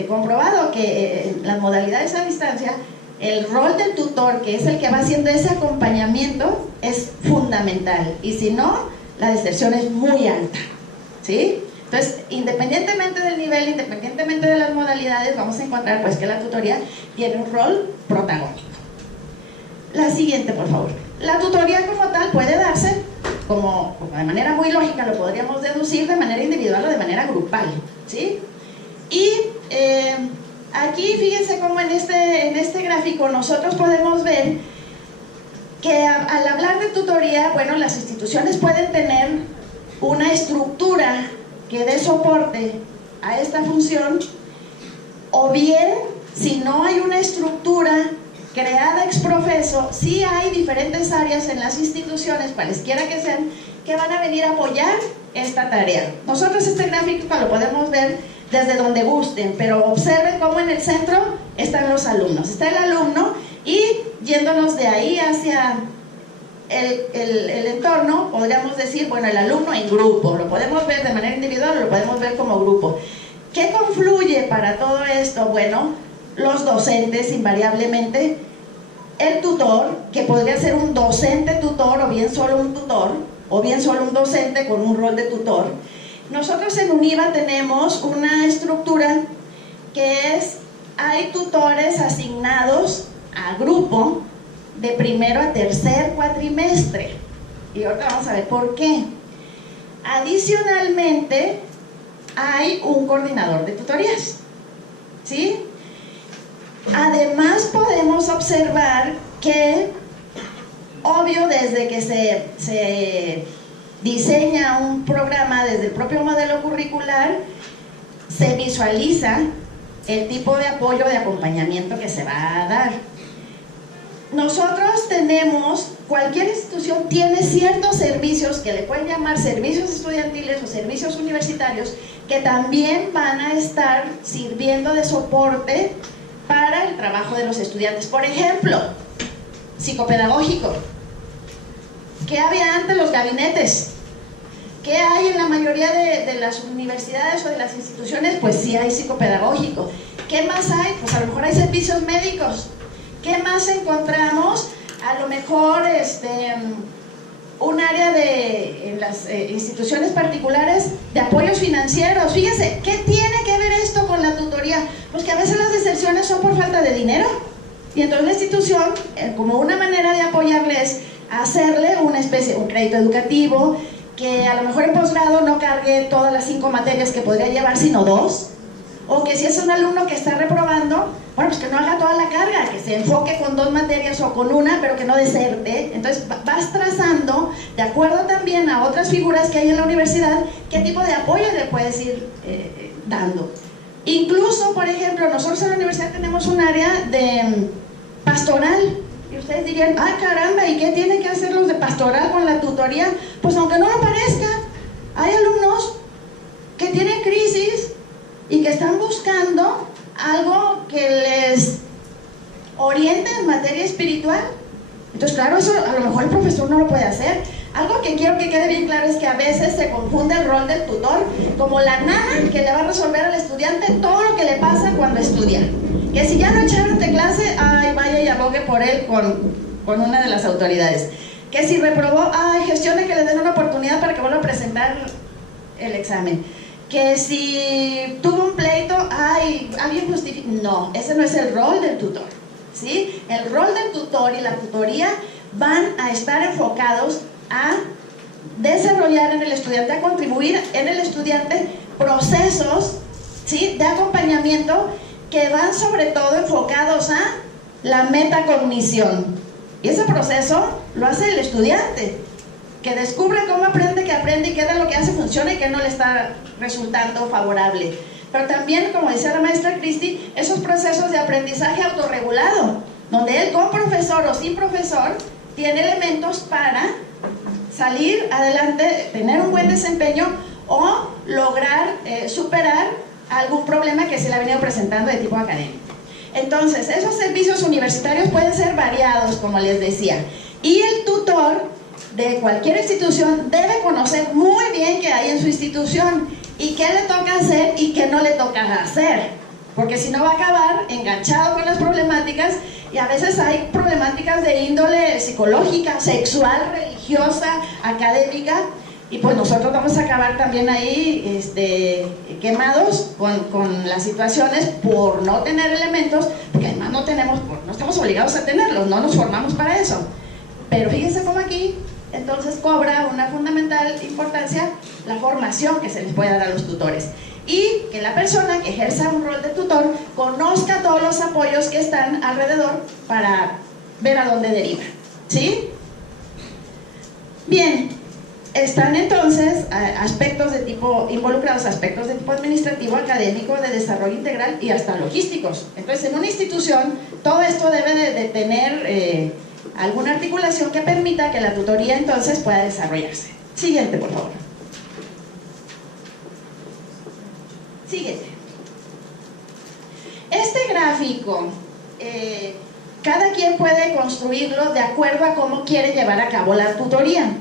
comprobado que en las modalidades a distancia el rol del tutor, que es el que va haciendo ese acompañamiento, es fundamental, y si no, la deserción es muy alta, ¿sí? Entonces, independientemente del nivel, independientemente de las modalidades, vamos a encontrar pues que la tutoría tiene un rol protagónico. La siguiente, por favor. La tutoría como tal puede darse como de manera muy lógica, lo podríamos deducir de manera individual o de manera grupal, ¿sí? Y aquí fíjense cómo en este gráfico nosotros podemos ver que al hablar de tutoría, bueno, las instituciones pueden tener una estructura que dé soporte a esta función, o bien, si no hay una estructura creada ex profeso, sí hay diferentes áreas en las instituciones, cualesquiera que sean, que van a venir a apoyar esta tarea. Nosotros este gráfico lo podemos ver desde donde gusten, pero observen cómo en el centro están los alumnos. Está el alumno y yéndonos de ahí hacia el entorno, podríamos decir, bueno, el alumno en grupo, lo podemos ver de manera individual o lo podemos ver como grupo. ¿Qué confluye para todo esto? Bueno, los docentes invariablemente, el tutor, que podría ser un docente tutor o bien solo un tutor, o bien solo un docente con un rol de tutor. Nosotros en UNIVA tenemos una estructura que es, hay tutores asignados a grupo de primero a tercer cuatrimestre, y ahorita vamos a ver por qué. Adicionalmente hay un coordinador de tutorías, ¿sí? Además podemos observar que, obvio, desde que se diseña un programa, desde el propio modelo curricular, se visualiza el tipo de apoyo, de acompañamiento que se va a dar. Nosotros tenemos, cualquier institución tiene ciertos servicios que le pueden llamar servicios estudiantiles o servicios universitarios, que también van a estar sirviendo de soporte para el trabajo de los estudiantes. Por ejemplo, psicopedagógico. ¿Qué había antes? Los gabinetes. ¿Qué hay en la mayoría de las universidades o de las instituciones? Pues sí hay psicopedagógico. ¿Qué más hay? Pues a lo mejor hay servicios médicos. ¿Qué más encontramos? A lo mejor un área en las instituciones particulares de apoyos financieros. Fíjense, ¿qué tiene que ver esto con la tutoría? Pues que a veces las deserciones son por falta de dinero, y entonces la institución, como una manera de apoyarles, hacerle una especie, un crédito educativo, que a lo mejor en posgrado no cargue todas las 5 materias que podría llevar, sino 2, o que si es un alumno que está reprobando, bueno, pues que no haga toda la carga, que se enfoque con 2 materias o con una, pero que no deserte. Entonces vas trazando, de acuerdo también a otras figuras que hay en la universidad, qué tipo de apoyo le puedes ir dando. Incluso, por ejemplo, nosotros en la universidad tenemos un área de pastoral, y ustedes dirían, ah, caramba, ¿y qué tienen que hacer los de pastoral con la tutoría? Pues aunque no lo parezca, hay alumnos que tienen crisis y que están buscando algo que les oriente en materia espiritual. Entonces, claro, eso a lo mejor el profesor no lo puede hacer. Algo que quiero que quede bien claro es que a veces se confunde el rol del tutor como la nana que le va a resolver al estudiante todo lo que le pasa cuando estudia. Que si ya no echaron de clase, ay, vaya y abogue por él con una de las autoridades. Que si reprobó, ay, gestione que le den una oportunidad para que vuelva a presentar el examen. Que si tuvo un pleito, ay, alguien justifica. No, ese no es el rol del tutor, ¿sí? El rol del tutor y la tutoría van a estar enfocados a desarrollar en el estudiante, a contribuir en el estudiante procesos, ¿sí?, de acompañamiento que van sobre todo enfocados a la metacognición. Y ese proceso lo hace el estudiante, que descubre cómo aprende, que aprende y qué de lo que hace funciona y qué no le está resultando favorable. Pero también, como decía la maestra Cristi, esos procesos de aprendizaje autorregulado, donde él con profesor o sin profesor tiene elementos para salir adelante, tener un buen desempeño o lograr superar algún problema que se le ha venido presentando de tipo académico. Entonces, esos servicios universitarios pueden ser variados, como les decía, y el tutor de cualquier institución debe conocer muy bien qué hay en su institución y qué le toca hacer y qué no le toca hacer, porque si no va a acabar enganchado con las problemáticas, y a veces hay problemáticas de índole psicológica, sexual, religiosa, académica, y pues nosotros vamos a acabar también ahí quemados con las situaciones por no tener elementos, porque además no estamos obligados a tenerlos, no nos formamos para eso. Pero fíjense cómo aquí entonces cobra una fundamental importancia la formación que se les puede dar a los tutores, y que la persona que ejerza un rol de tutor conozca todos los apoyos que están alrededor para ver a dónde deriva, ¿sí? Bien, están entonces aspectos de tipo involucrados, aspectos de tipo administrativo, académico, de desarrollo integral y hasta logísticos. Entonces, en una institución, todo esto debe de tener alguna articulación que permita que la tutoría entonces pueda desarrollarse. Siguiente, por favor. Siguiente. Este gráfico, cada quien puede construirlo de acuerdo a cómo quiere llevar a cabo la tutoría.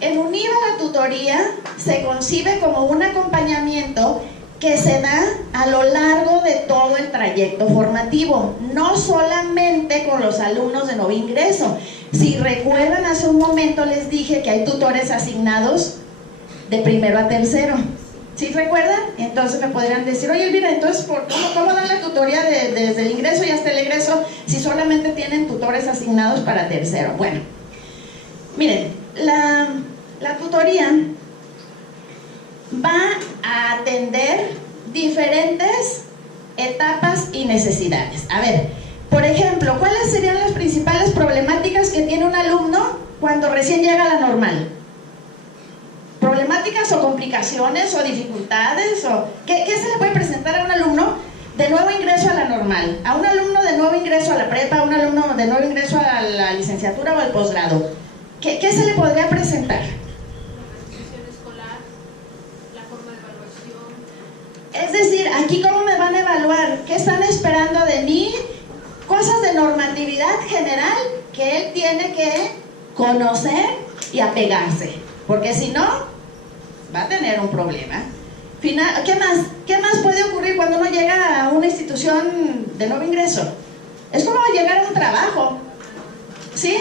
En UNIVA la tutoría se concibe como un acompañamiento que se da a lo largo de todo el trayecto formativo, no solamente con los alumnos de nuevo ingreso. Si recuerdan, hace un momento les dije que hay tutores asignados de primero a tercero. ¿Sí recuerdan? Entonces me podrían decir, oye Elvira, entonces ¿cómo dan la tutoría desde el ingreso y hasta el egreso si solamente tienen tutores asignados para tercero? Bueno, miren, la tutoría va a atender diferentes etapas y necesidades. A ver, por ejemplo, ¿cuáles serían las principales problemáticas que tiene un alumno cuando recién llega a la normal? ¿Problemáticas o complicaciones o dificultades? ¿Qué se le puede presentar a un alumno de nuevo ingreso a la normal? A un alumno de nuevo ingreso a la prepa, a un alumno de nuevo ingreso a la licenciatura o al posgrado. ¿Qué se le podría presentar? Es decir, aquí ¿cómo me van a evaluar? ¿Qué están esperando de mí? Cosas de normatividad general que él tiene que conocer y apegarse, porque si no, va a tener un problema. ¿Qué más puede ocurrir cuando uno llega a una institución de nuevo ingreso? Es como llegar a un trabajo, ¿sí?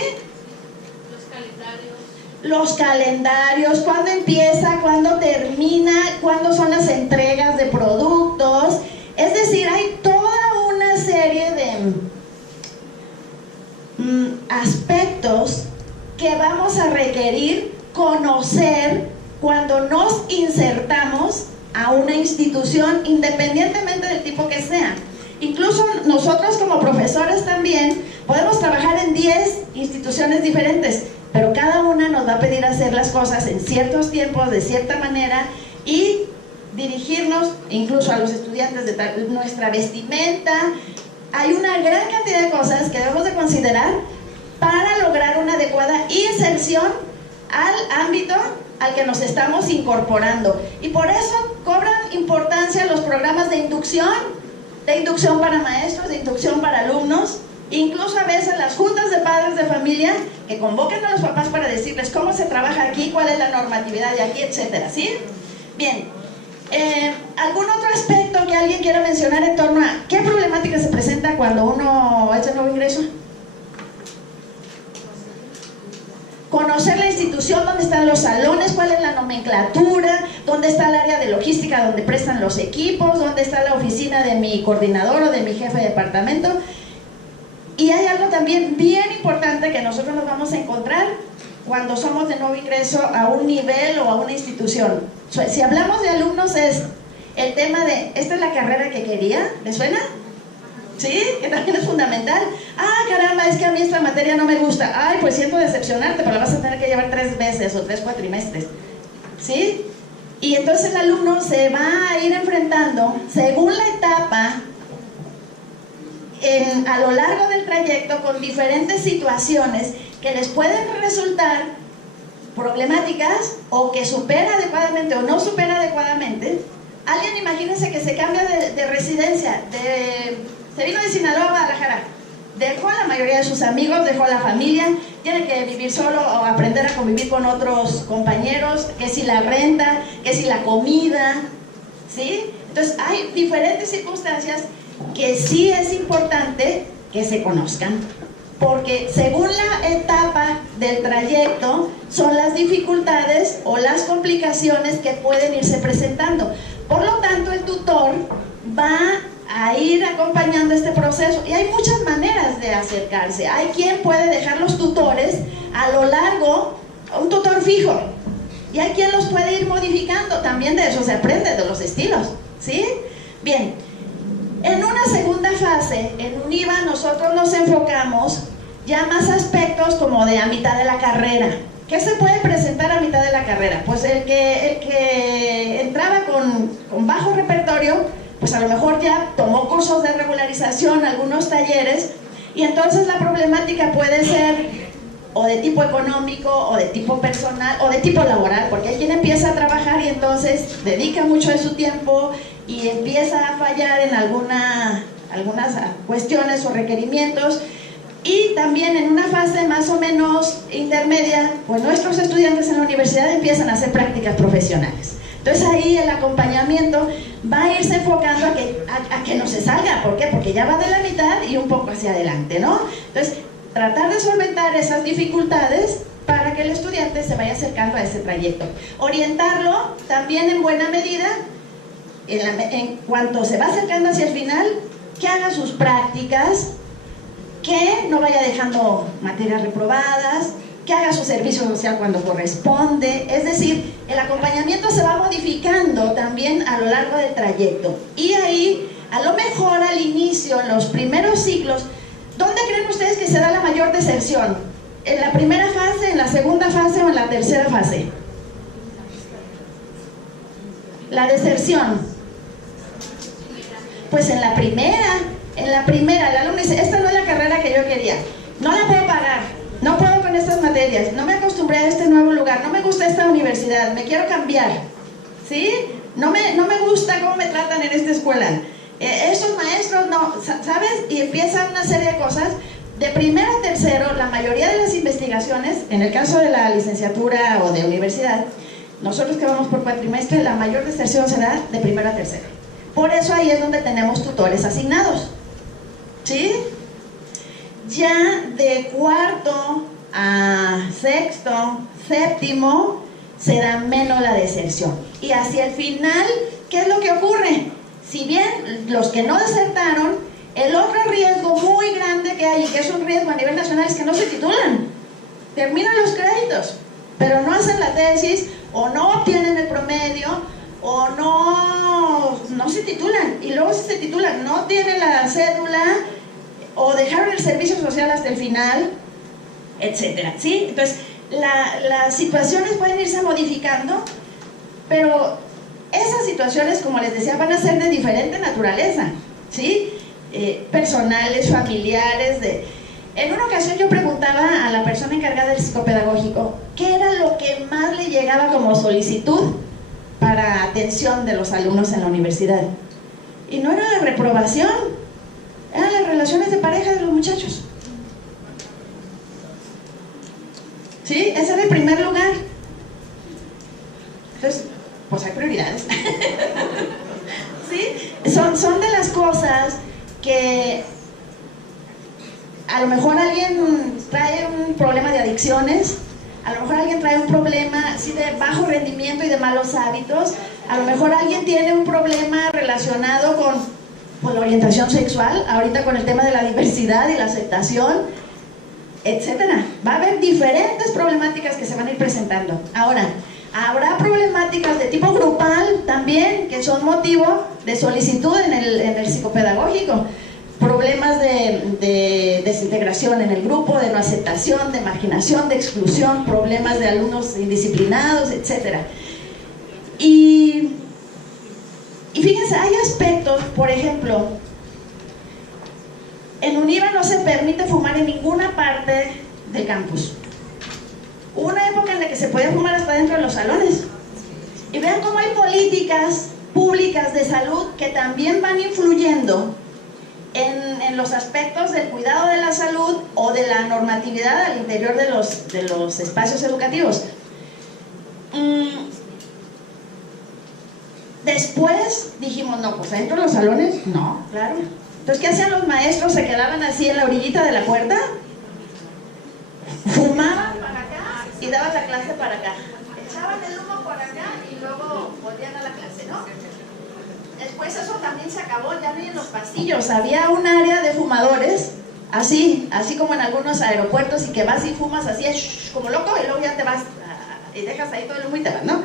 Los calendarios, cuándo empieza, cuándo termina, cuándo son las entregas de productos. Es decir, hay toda una serie de aspectos que vamos a requerir conocer cuando nos insertamos a una institución, independientemente del tipo que sea. Incluso nosotros como profesores también podemos trabajar en 10 instituciones diferentes, pero cada una nos va a pedir hacer las cosas en ciertos tiempos, de cierta manera, y dirigirnos incluso a los estudiantes de nuestra vestimenta. Hay una gran cantidad de cosas que debemos de considerar para lograr una adecuada inserción al ámbito al que nos estamos incorporando. Y por eso cobran importancia los programas de inducción para maestros, de inducción para alumnos. Incluso a veces las juntas de padres de familia que convoquen a los papás para decirles cómo se trabaja aquí, cuál es la normatividad de aquí, etcétera, ¿sí? Bien, ¿algún otro aspecto que alguien quiera mencionar en torno a qué problemática se presenta cuando uno hace nuevo ingreso? Conocer la institución, dónde están los salones, cuál es la nomenclatura, dónde está el área de logística donde prestan los equipos, dónde está la oficina de mi coordinador o de mi jefe de departamento. Y hay algo también bien importante que nosotros nos vamos a encontrar cuando somos de nuevo ingreso a un nivel o a una institución. Si hablamos de alumnos, es el tema de, ¿esta es la carrera que quería? ¿Les suena? ¿Sí? Que también es fundamental. Ah, caramba, es que a mí esta materia no me gusta. Ay, pues siento decepcionarte, pero la vas a tener que llevar 3 veces o 3 cuatrimestres. ¿Sí? Y entonces el alumno se va a ir enfrentando, según la etapa, a lo largo del trayecto, con diferentes situaciones que les pueden resultar problemáticas o que supera adecuadamente o no supera adecuadamente. Alguien, imagínense que se cambia de residencia, se vino de Sinaloa a Guadalajara, dejó a la mayoría de sus amigos, dejó a la familia, tiene que vivir solo o aprender a convivir con otros compañeros, que si la renta, que si la comida, ¿sí? Entonces hay diferentes circunstancias que sí es importante que se conozcan, porque según la etapa del trayecto son las dificultades o las complicaciones que pueden irse presentando. Por lo tanto, el tutor va a ir acompañando este proceso y hay muchas maneras de acercarse. Hay quien puede dejar los tutores a lo largo, un tutor fijo, y hay quien los puede ir modificando. También de eso se aprende, de los estilos, ¿sí? Bien, en una segunda fase, en UNIVA, nosotros nos enfocamos ya más aspectos como de a mitad de la carrera. ¿Qué se puede presentar a mitad de la carrera? Pues el que entraba con bajo repertorio, pues a lo mejor ya tomó cursos de regularización, algunos talleres, y entonces la problemática puede ser o de tipo económico, o de tipo personal, o de tipo laboral, porque hay quien empieza a trabajar y entonces dedica mucho de su tiempo y empieza a fallar en algunas cuestiones o requerimientos. Y también en una fase más o menos intermedia, pues nuestros estudiantes en la universidad empiezan a hacer prácticas profesionales. Entonces ahí el acompañamiento va a irse enfocando a que no se salga. ¿Por qué? Porque ya va de la mitad y un poco hacia adelante, ¿no? Entonces, tratar de solventar esas dificultades para que el estudiante se vaya acercando a ese trayecto. Orientarlo también en buena medida, en cuanto se va acercando hacia el final, que haga sus prácticas, que no vaya dejando materias reprobadas, que haga su servicio social cuando corresponde. Es decir, el acompañamiento se va modificando también a lo largo del trayecto. Y ahí, a lo mejor al inicio, en los primeros ciclos, ¿dónde creen ustedes que se da la mayor deserción? ¿En la primera fase, en la segunda fase o en la tercera fase? La deserción. Pues en la primera, el alumno dice, esta no es la carrera que yo quería, no la puedo pagar, no puedo con estas materias, no me acostumbré a este nuevo lugar, no me gusta esta universidad, me quiero cambiar, ¿sí? No me gusta cómo me tratan en esta escuela. Esos maestros no, ¿sabes? Y empiezan una serie de cosas. De primero a tercero, la mayoría de las investigaciones, en el caso de la licenciatura o de universidad, nosotros que vamos por cuatrimestre, la mayor deserción se da de primero a tercero. Por eso ahí es donde tenemos tutores asignados, ¿sí? Ya de cuarto a sexto, séptimo, se da menos la deserción. Y hacia el final, ¿qué es lo que ocurre? Si bien los que no desertaron, el otro riesgo muy grande que hay, y que es un riesgo a nivel nacional, es que no se titulan. Terminan los créditos, pero no hacen la tesis, o no obtienen el promedio, o no se titulan. Y luego si se titulan, no tienen la cédula, o dejaron el servicio social hasta el final, etcétera, ¿sí? Entonces, las situaciones pueden irse modificando, pero esas situaciones, como les decía, van a ser de diferente naturaleza, ¿sí? Personales, familiares. En una ocasión yo preguntaba a la persona encargada del psicopedagógico qué era lo que más le llegaba como solicitud para atención de los alumnos en la universidad. Y no era la reprobación, eran las relaciones de pareja de los muchachos. ¿Sí? Ese era el primer lugar. Entonces, pues hay prioridades. ¿Sí? Son de las cosas que a lo mejor alguien trae un problema de adicciones, a lo mejor alguien trae un problema sí, de bajo rendimiento y de malos hábitos, a lo mejor alguien tiene un problema relacionado con la orientación sexual, ahorita con el tema de la diversidad y la aceptación, etcétera. Va a haber diferentes problemáticas que se van a ir presentando. Ahora, habrá problemáticas de tipo grupal también, que son motivo de solicitud en el psicopedagógico. Problemas de desintegración en el grupo, de no aceptación, de marginación, de exclusión, problemas de alumnos indisciplinados, etc. Y fíjense, hay aspectos, por ejemplo, en UNIVA no se permite fumar en ninguna parte del campus. Hubo una época en la que se podía fumar hasta dentro de los salones. Y vean cómo hay políticas públicas de salud que también van influyendo en los aspectos del cuidado de la salud o de la normatividad al interior de los espacios educativos. Después dijimos, no, pues dentro de los salones, no, claro. Entonces, ¿qué hacían los maestros? Se quedaban así en la orillita de la puerta, fumaban para acá y daban la clase para acá. Echaban el humo por acá y luego volvían a la clase, ¿no? Después eso también se acabó, ya no en los pasillos, había un área de fumadores, así como en algunos aeropuertos, y que vas y fumas así, como loco, y luego ya te vas y dejas ahí todo el humo y te vas, ¿no?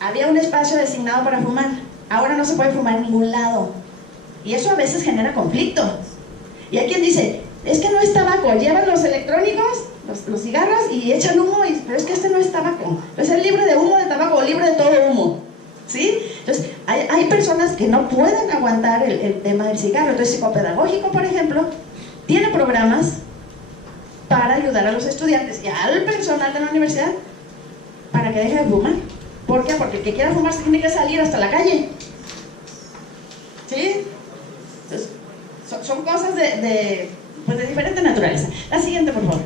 Había un espacio designado para fumar. Ahora no se puede fumar en ningún lado, y eso a veces genera conflicto. Y hay quien dice, es que no es tabaco, llevan los electrónicos los cigarros y echan humo, pero es que este no es tabaco, es el libre de humo de tabaco o libre de todo humo, ¿sí? Entonces, hay personas que no pueden aguantar el tema del cigarro. Entonces, Psicopedagógico, por ejemplo, tiene programas para ayudar a los estudiantes y al personal de la universidad para que deje de fumar. ¿Por qué? Porque el que quiera fumar se tiene que salir hasta la calle, ¿sí? Entonces, son cosas de diferente naturaleza. La siguiente, por favor.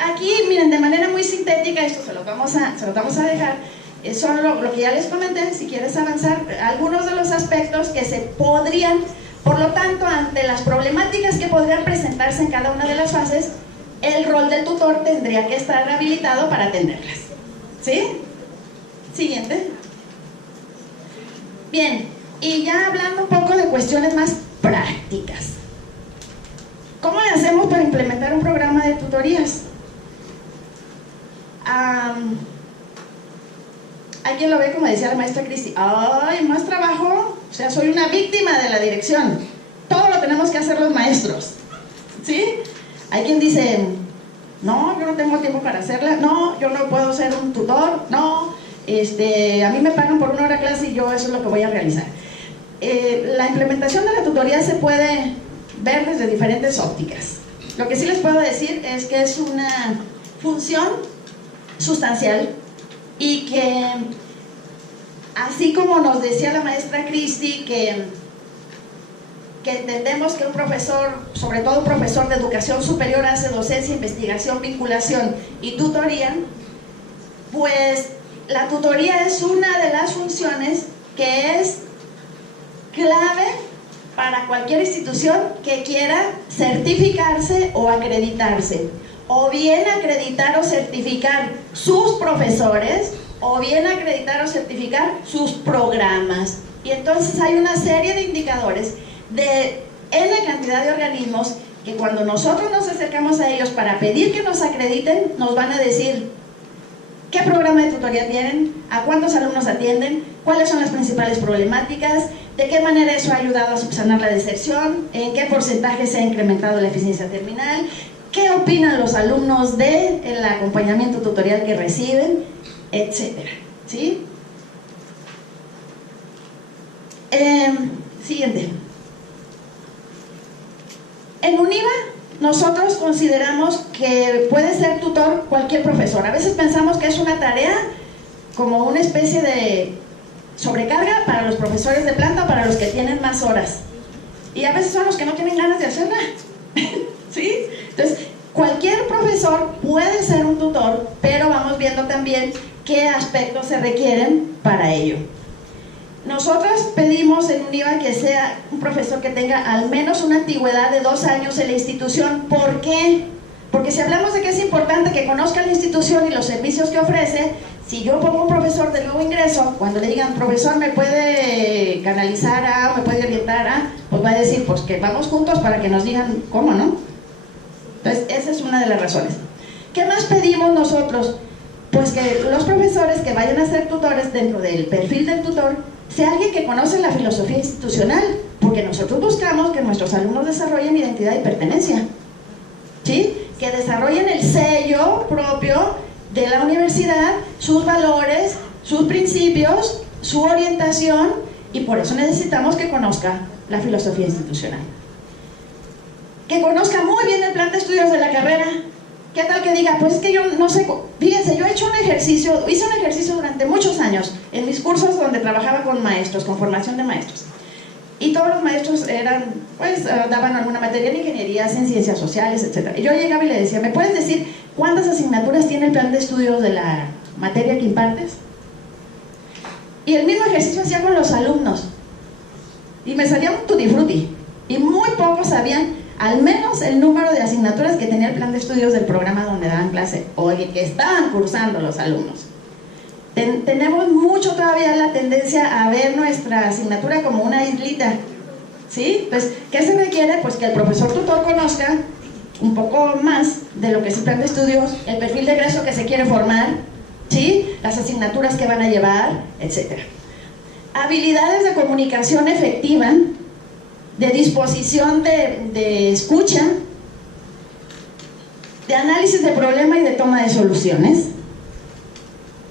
Aquí, miren, de manera muy sintética, esto se los vamos a dejar, son lo que ya les comenté. Si quieres avanzar, algunos de los aspectos que se podrían, por lo tanto, ante las problemáticas que podrían presentarse en cada una de las fases, el rol del tutor tendría que estar habilitado para atenderlas, ¿sí? Siguiente. Bien, y ya hablando un poco de cuestiones más prácticas. ¿Cómo le hacemos para implementar un programa de tutorías? ¿Alguien lo ve como decía la maestra Cristi? ¡Ay, más trabajo! O sea, soy una víctima de la dirección. Todo lo tenemos que hacer los maestros, ¿sí? Hay quien dice, no, yo no tengo tiempo para hacerla, no, yo no puedo ser un tutor, no, a mí me pagan por 1 hora clase y yo eso es lo que voy a realizar. La implementación de la tutoría se puede ver desde diferentes ópticas. Lo que sí les puedo decir es que es una función sustancial y que, así como nos decía la maestra Cristi, que entendemos que un profesor, sobre todo un profesor de educación superior, hace docencia, investigación, vinculación y tutoría, pues la tutoría es una de las funciones que es clave para cualquier institución que quiera certificarse o acreditarse, o bien acreditar o certificar sus profesores, o bien acreditar o certificar sus programas. Y entonces hay una serie de indicadores en la cantidad de organismos que cuando nosotros nos acercamos a ellos para pedir que nos acrediten, nos van a decir qué programa de tutoría tienen, a cuántos alumnos atienden, cuáles son las principales problemáticas, de qué manera eso ha ayudado a subsanar la deserción, en qué porcentaje se ha incrementado la eficiencia terminal, qué opinan los alumnos del acompañamiento tutorial que reciben, etcétera, ¿sí? Siguiente. En UNIVA nosotros consideramos que puede ser tutor cualquier profesor. A veces pensamos que es una tarea como una especie de sobrecarga para los profesores de planta o para los que tienen más horas. Y a veces son los que no tienen ganas de hacerla. ¿Sí? Entonces, cualquier profesor puede ser un tutor, pero vamos viendo también qué aspectos se requieren para ello. Nosotros pedimos en UNIVA que sea un profesor que tenga al menos una antigüedad de 2 años en la institución. ¿Por qué? Porque si hablamos de que es importante que conozca la institución y los servicios que ofrece, si yo pongo un profesor de nuevo ingreso, cuando le digan, profesor, ¿me puede canalizar a, me puede orientar a? Pues va a decir, pues que vamos juntos para que nos digan cómo, ¿no? Entonces, esa es una de las razones. ¿Qué más pedimos nosotros? Pues que los profesores que vayan a ser tutores dentro del perfil del tutor sea alguien que conoce la filosofía institucional, porque nosotros buscamos que nuestros alumnos desarrollen identidad y pertenencia, ¿sí? Que desarrollen el sello propio de la universidad, sus valores, sus principios, su orientación, y por eso necesitamos que conozca la filosofía institucional. Que conozca muy bien el plan de estudios de la carrera. ¿Qué tal que diga, pues es que yo no sé? Fíjense, yo hice un ejercicio durante muchos años en mis cursos donde trabajaba con maestros, con formación de maestros. Y todos los maestros eran, pues, daban alguna materia en ingenierías, en ciencias sociales, etc. Y yo llegaba y le decía, ¿me puedes decir cuántas asignaturas tiene el plan de estudios de la materia que impartes? Y el mismo ejercicio hacía con los alumnos. Y me salía un tutti frutti. Y muy pocos sabían al menos el número de asignaturas que tenía el plan de estudios del programa donde daban clase, o que estaban cursando los alumnos. Tenemos mucho todavía la tendencia a ver nuestra asignatura como una islita, ¿sí? Pues, ¿qué se requiere? Pues que el profesor tutor conozca un poco más de lo que es el plan de estudios, el perfil de egreso que se quiere formar, ¿sí? Las asignaturas que van a llevar, etc. Habilidades de comunicación efectiva, de disposición de escucha, de análisis de problema y de toma de soluciones,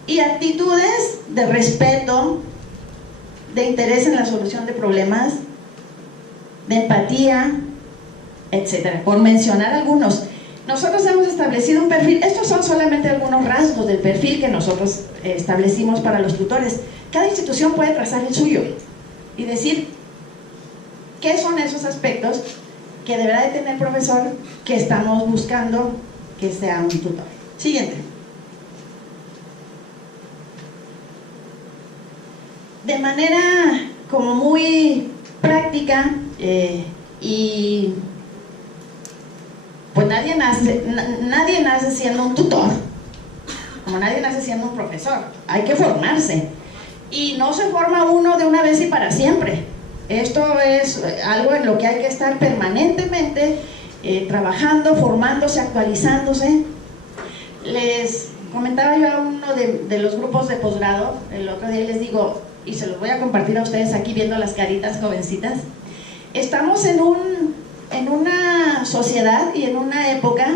y actitudes de respeto, de interés en la solución de problemas, de empatía, etcétera, por mencionar algunos. Nosotros hemos establecido un perfil, estos son solamente algunos rasgos del perfil que nosotros establecimos para los tutores. Cada institución puede trazar el suyo y decir qué son esos aspectos que deberá de tener el profesor que estamos buscando que sea un tutor. Siguiente. De manera como muy práctica y pues nadie nace siendo un tutor, como nadie nace siendo un profesor. Hay que formarse y no se forma uno de una vez y para siempre. Esto es algo en lo que hay que estar permanentemente trabajando, formándose, actualizándose. Les comentaba yo a uno de los grupos de posgrado el otro día y les digo, y se los voy a compartir a ustedes aquí viendo las caritas jovencitas, estamos en una sociedad y en una época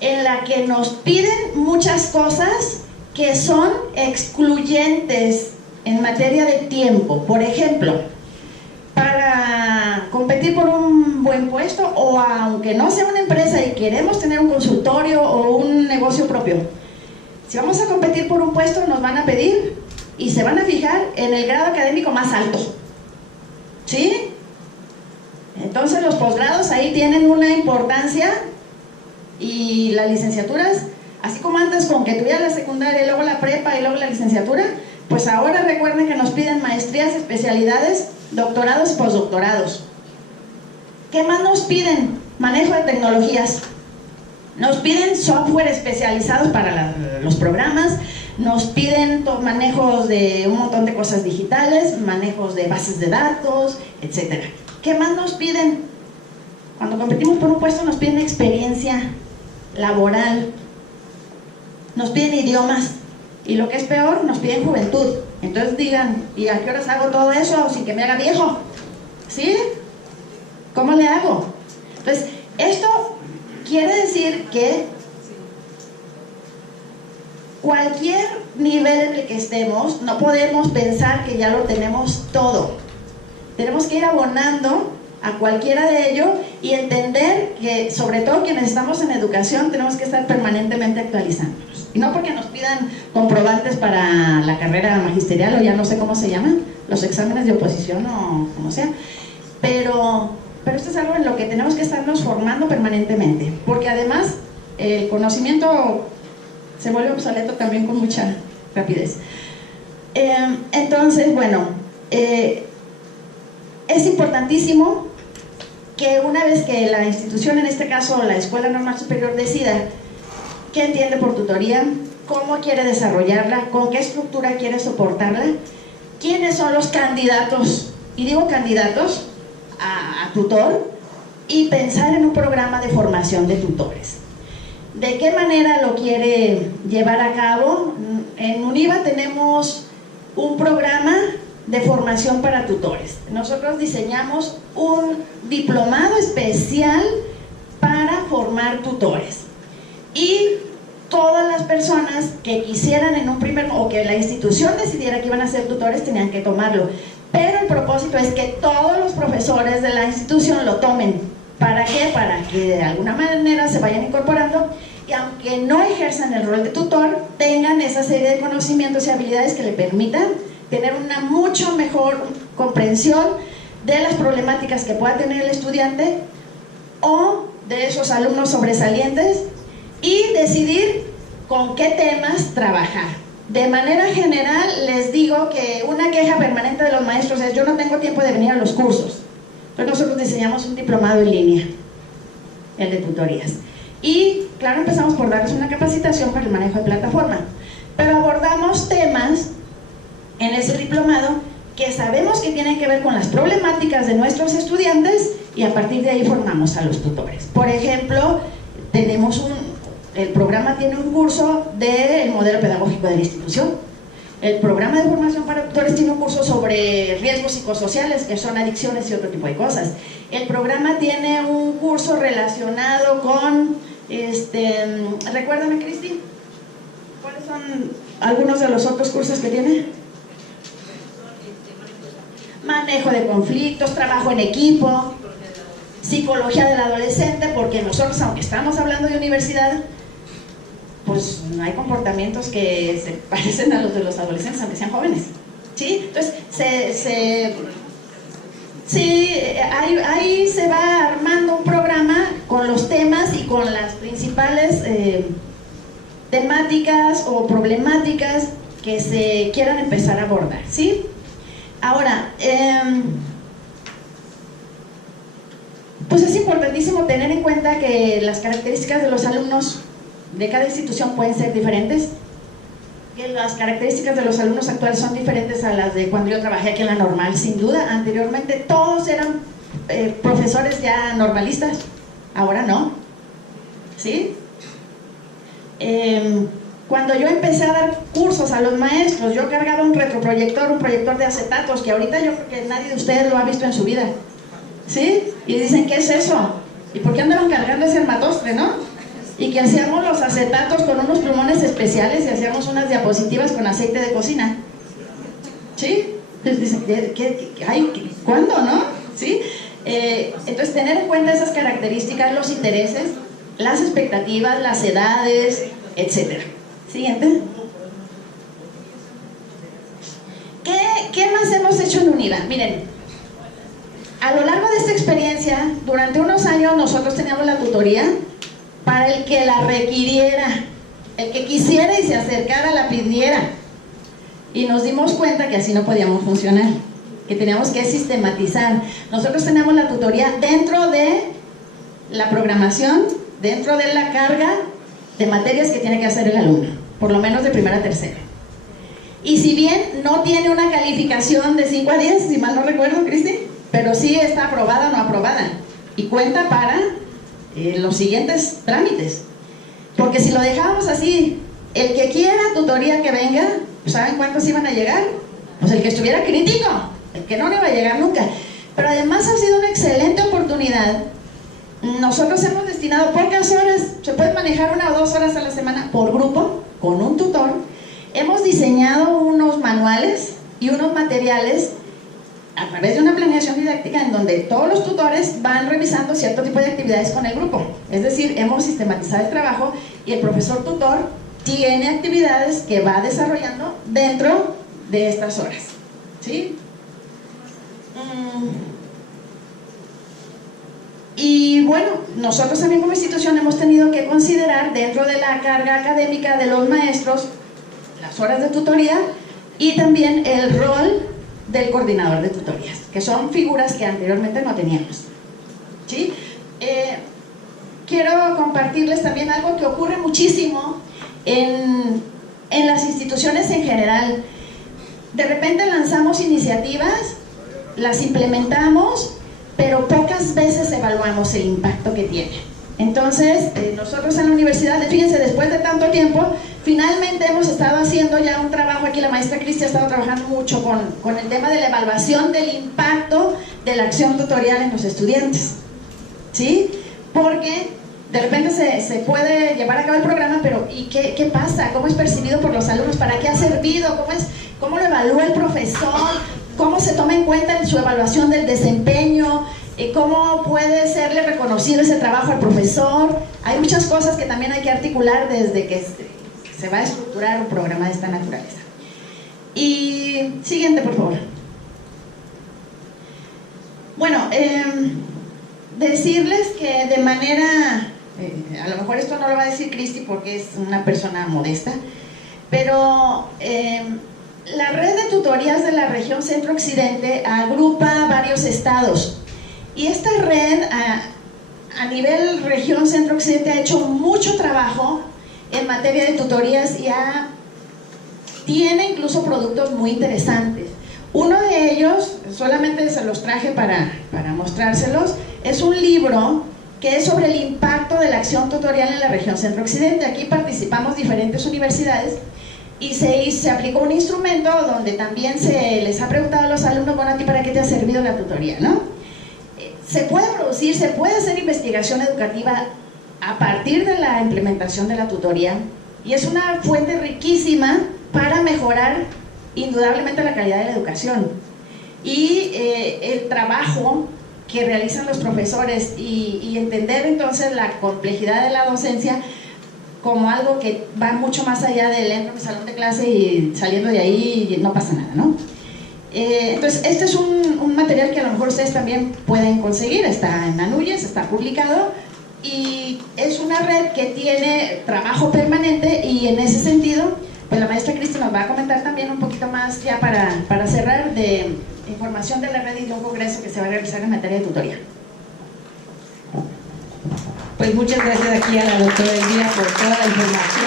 en la que nos piden muchas cosas que son excluyentes en materia de tiempo. Por ejemplo, para competir por un buen puesto, o aunque no sea una empresa y queremos tener un consultorio o un negocio propio, si vamos a competir por un puesto nos van a pedir y se van a fijar en el grado académico más alto, ¿sí? Entonces los posgrados ahí tienen una importancia, y las licenciaturas, así como antes con que tuviera la secundaria y luego la prepa y luego la licenciatura, pues ahora recuerden que nos piden maestrías, especialidades, doctorados y postdoctorados. ¿Qué más nos piden? Manejo de tecnologías. Nos piden software especializados para los programas, nos piden manejos de un montón de cosas digitales, manejos de bases de datos, etcétera. ¿Qué más nos piden? Cuando competimos por un puesto nos piden experiencia laboral, nos piden idiomas, y lo que es peor, nos piden juventud. Entonces digan, ¿y a qué horas hago todo eso sin que me haga viejo? ¿Sí? ¿Cómo le hago? Entonces, esto quiere decir que cualquier nivel en el que estemos, no podemos pensar que ya lo tenemos todo. Tenemos que ir abonando a cualquiera de ello y entender que, sobre todo quienes estamos en educación, tenemos que estar permanentemente actualizándonos. Y no porque nos pidan comprobantes para la carrera magisterial, o ya no sé cómo se llaman, los exámenes de oposición o como sea, pero esto es algo en lo que tenemos que estarnos formando permanentemente, porque además el conocimiento se vuelve obsoleto también con mucha rapidez. Entonces, bueno, es importantísimo que una vez que la institución, en este caso la Escuela Normal Superior, decida qué entiende por tutoría, cómo quiere desarrollarla, con qué estructura quiere soportarla, quiénes son los candidatos, y digo candidatos a tutor, y pensar en un programa de formación de tutores. ¿De qué manera lo quiere llevar a cabo? En UNIVA tenemos un programa de formación para tutores. Nosotros diseñamos un diplomado especial para formar tutores, y todas las personas que quisieran en un primer, o que la institución decidiera que iban a ser tutores, tenían que tomarlo. Pero el propósito es que todos los profesores de la institución lo tomen. ¿Para qué? Para que de alguna manera se vayan incorporando, y aunque no ejerzan el rol de tutor, tengan esa serie de conocimientos y habilidades que le permitan tener una mucho mejor comprensión de las problemáticas que pueda tener el estudiante o de esos alumnos sobresalientes, y decidir con qué temas trabajar. De manera general, les digo que una queja permanente de los maestros es: yo no tengo tiempo de venir a los cursos. Entonces nosotros diseñamos un diplomado en línea, el de tutorías, y claro, empezamos por darles una capacitación para el manejo de plataforma, pero abordamos temas en ese diplomado que sabemos que tienen que ver con las problemáticas de nuestros estudiantes, y a partir de ahí formamos a los tutores. Por ejemplo, el programa tiene un curso del modelo pedagógico de la institución. El programa de formación para tutores tiene un curso sobre riesgos psicosociales, que son adicciones y otro tipo de cosas. El programa tiene un curso relacionado con Recuérdame, Cristi, ¿cuáles son algunos de los otros cursos que tiene? Manejo de conflictos, trabajo en equipo, psicología del adolescente, porque nosotros, aunque estamos hablando de universidad, pues hay comportamientos que se parecen a los de los adolescentes, aunque sean jóvenes, ¿sí? Entonces, ahí se va armando un programa con los temas y con las principales temáticas o problemáticas que se quieran empezar a abordar, ¿sí? Ahora, pues es importantísimo tener en cuenta que las características de los alumnos de cada institución pueden ser diferentes, que las características de los alumnos actuales son diferentes a las de cuando yo trabajé aquí en la normal, sin duda. Anteriormente todos eran profesores ya normalistas, ahora no, ¿sí? Cuando yo empecé a dar cursos a los maestros, yo cargaba un retroproyector, un proyector de acetatos, que ahorita yo creo que nadie de ustedes lo ha visto en su vida, ¿sí? Y dicen, ¿qué es eso? ¿Y por qué andaban cargando ese armatostre, no? Y que hacíamos los acetatos con unos plumones especiales y hacíamos unas diapositivas con aceite de cocina, ¿sí? Entonces dicen, ¿cuándo, no? ¿Sí? Entonces tener en cuenta esas características, los intereses, las expectativas, las edades, etcétera. Siguiente. ¿Qué más hemos hecho en UNIVA? Miren, a lo largo de esta experiencia, durante unos años nosotros teníamos la tutoría para el que la requiriera, el que quisiera y se acercara la pidiera. Y nos dimos cuenta que así no podíamos funcionar, que teníamos que sistematizar. Nosotros teníamos la tutoría dentro de la programación, dentro de la carga de materias que tiene que hacer el alumno, por lo menos de primera a tercera. Y si bien no tiene una calificación de 5 a 10, si mal no recuerdo, Cristi, pero sí está aprobada o no aprobada, y cuenta para los siguientes trámites. Porque si lo dejábamos así, el que quiera tutoría que venga, ¿saben cuántos iban a llegar? Pues el que estuviera crítico, el que no iba a llegar nunca. Pero además ha sido una excelente oportunidad. Nosotros hemos destinado pocas horas, se puede manejar 1 o 2 horas a la semana por grupo, con un tutor. Hemos diseñado unos manuales y unos materiales a través de una planeación didáctica en donde todos los tutores van revisando cierto tipo de actividades con el grupo. Es decir, hemos sistematizado el trabajo y el profesor tutor tiene actividades que va desarrollando dentro de estas horas, ¿sí? Y bueno, nosotros también como institución hemos tenido que considerar dentro de la carga académica de los maestros las horas de tutoría y también el rol del coordinador de tutorías, que son figuras que anteriormente no teníamos, ¿sí? Quiero compartirles también algo que ocurre muchísimo en las instituciones en general. De repente lanzamos iniciativas, las implementamos, pero pocas veces evaluamos el impacto que tiene. Entonces, nosotros en la universidad, fíjense, después de tanto tiempo, finalmente hemos estado haciendo ya un trabajo, aquí la maestra Cristi ha estado trabajando mucho con el tema de la evaluación del impacto de la acción tutorial en los estudiantes, ¿sí? Porque de repente se puede llevar a cabo el programa, pero ¿y qué pasa? ¿Cómo es percibido por los alumnos? ¿Para qué ha servido? ¿Cómo lo evalúa el profesor? ¿Cómo se toma en cuenta en su evaluación del desempeño? ¿Cómo puede serle reconocido ese trabajo al profesor? Hay muchas cosas que también hay que articular desde que se va a estructurar un programa de esta naturaleza. Y siguiente, por favor. Bueno, decirles que de manera, a lo mejor esto no lo va a decir Cristi porque es una persona modesta, pero la red de tutorías de la región Centro-Occidente agrupa varios estados. Y esta red a nivel región Centro-Occidente ha hecho mucho trabajo en materia de tutorías y tiene incluso productos muy interesantes. Uno de ellos, solamente se los traje para mostrárselos, es un libro que es sobre el impacto de la acción tutorial en la región Centro-Occidente. Aquí participamos diferentes universidades y se aplicó un instrumento donde también se les ha preguntado a los alumnos, bueno, ¿a ti para qué te ha servido la tutoría, no? Se puede producir, se puede hacer investigación educativa a partir de la implementación de la tutoría, y es una fuente riquísima para mejorar indudablemente la calidad de la educación. Y el trabajo que realizan los profesores y entender entonces la complejidad de la docencia como algo que va mucho más allá del entro en el salón de clase y saliendo de ahí no pasa nada, ¿no? Entonces, este es un material que a lo mejor ustedes también pueden conseguir, está en ANUYES, está publicado, y es una red que tiene trabajo permanente, y en ese sentido, pues la maestra Cristi nos va a comentar también un poquito más ya para cerrar de información de la red y de un congreso que se va a realizar en materia de tutoría. Pues muchas gracias aquí a la doctora Elvira por toda la información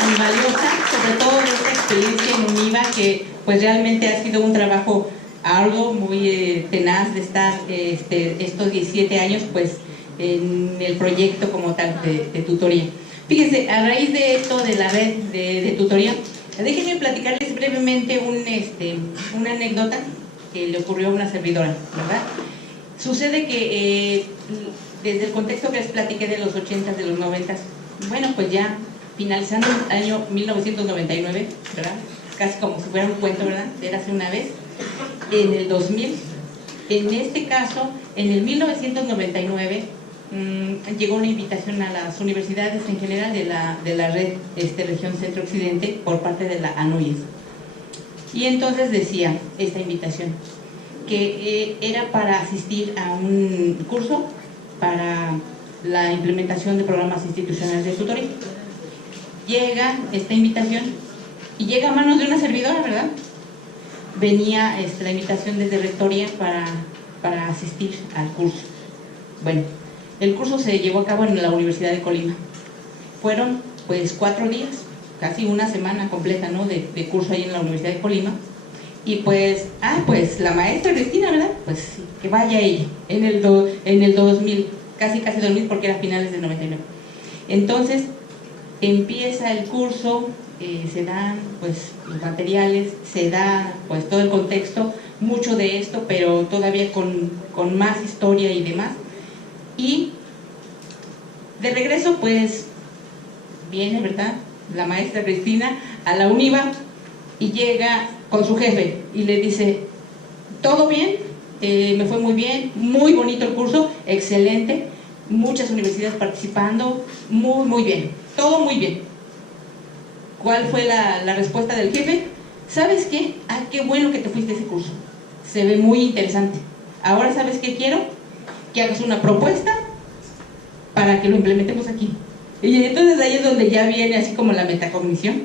tan valiosa, sobre todo de esta experiencia en UNIVA, que pues realmente ha sido un trabajo arduo, muy tenaz de estar estos 17 años pues en el proyecto como tal de tutoría. Fíjense, a raíz de esto de la red de tutoría, déjenme platicarles brevemente una anécdota que le ocurrió a una servidora, ¿verdad? Sucede que desde el contexto que les platiqué de los 80s, de los 90s, bueno, pues ya finalizando el año 1999, ¿verdad? Casi como si fuera un cuento, ¿verdad? Era hace una vez, en el 2000. En este caso, en el 1999, llegó una invitación a las universidades en general de la red región centro-occidente por parte de la ANUYES. Y entonces decía esta invitación que era para asistir a un curso para la implementación de programas institucionales de tutoría. Llega esta invitación y llega a manos de una servidora, ¿verdad? Venía la invitación desde Rectoría para asistir al curso. Bueno, el curso se llevó a cabo en la Universidad de Colima. Fueron pues 4 días, casi una semana completa, ¿no? de curso ahí en la Universidad de Colima. Y pues, pues la maestra Cristina, ¿verdad? Pues sí, que vaya ella, en el 2000, casi 2000, porque era finales del 99. Entonces, empieza el curso, se dan pues los materiales, se da pues todo el contexto, mucho de esto, pero todavía con más historia y demás. Y de regreso pues viene, ¿verdad?, la maestra Cristina a la UNIVA y llega con su jefe y le dice: todo bien, me fue muy bien, muy bonito el curso, excelente, muchas universidades participando, muy bien, todo muy bien. ¿Cuál fue la respuesta del jefe? ¿Sabes qué? Qué bueno que te fuiste a ese curso, se ve muy interesante. Ahora, ¿sabes qué quiero? Que hagas una propuesta para que lo implementemos aquí. Y entonces ahí es donde ya viene así como la metacognición.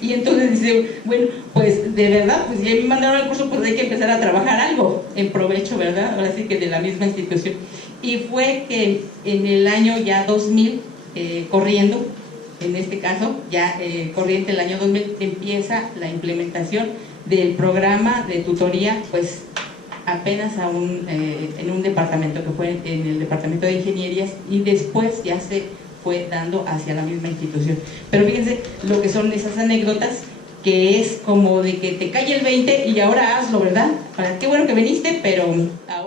Y entonces dice, bueno, pues de verdad, pues ya me mandaron al curso, pues hay que empezar a trabajar algo en provecho, ¿verdad? Ahora sí que de la misma institución. Y fue que en el año ya 2000, corriendo, en este caso, ya corriente el año 2000, empieza la implementación del programa de tutoría, pues apenas en un departamento que fue en el departamento de ingenierías, y después ya se fue dando hacia la misma institución. Pero fíjense lo que son esas anécdotas, que es como de que te cae el 20 y ahora hazlo, ¿verdad? Qué bueno que viniste, pero ahora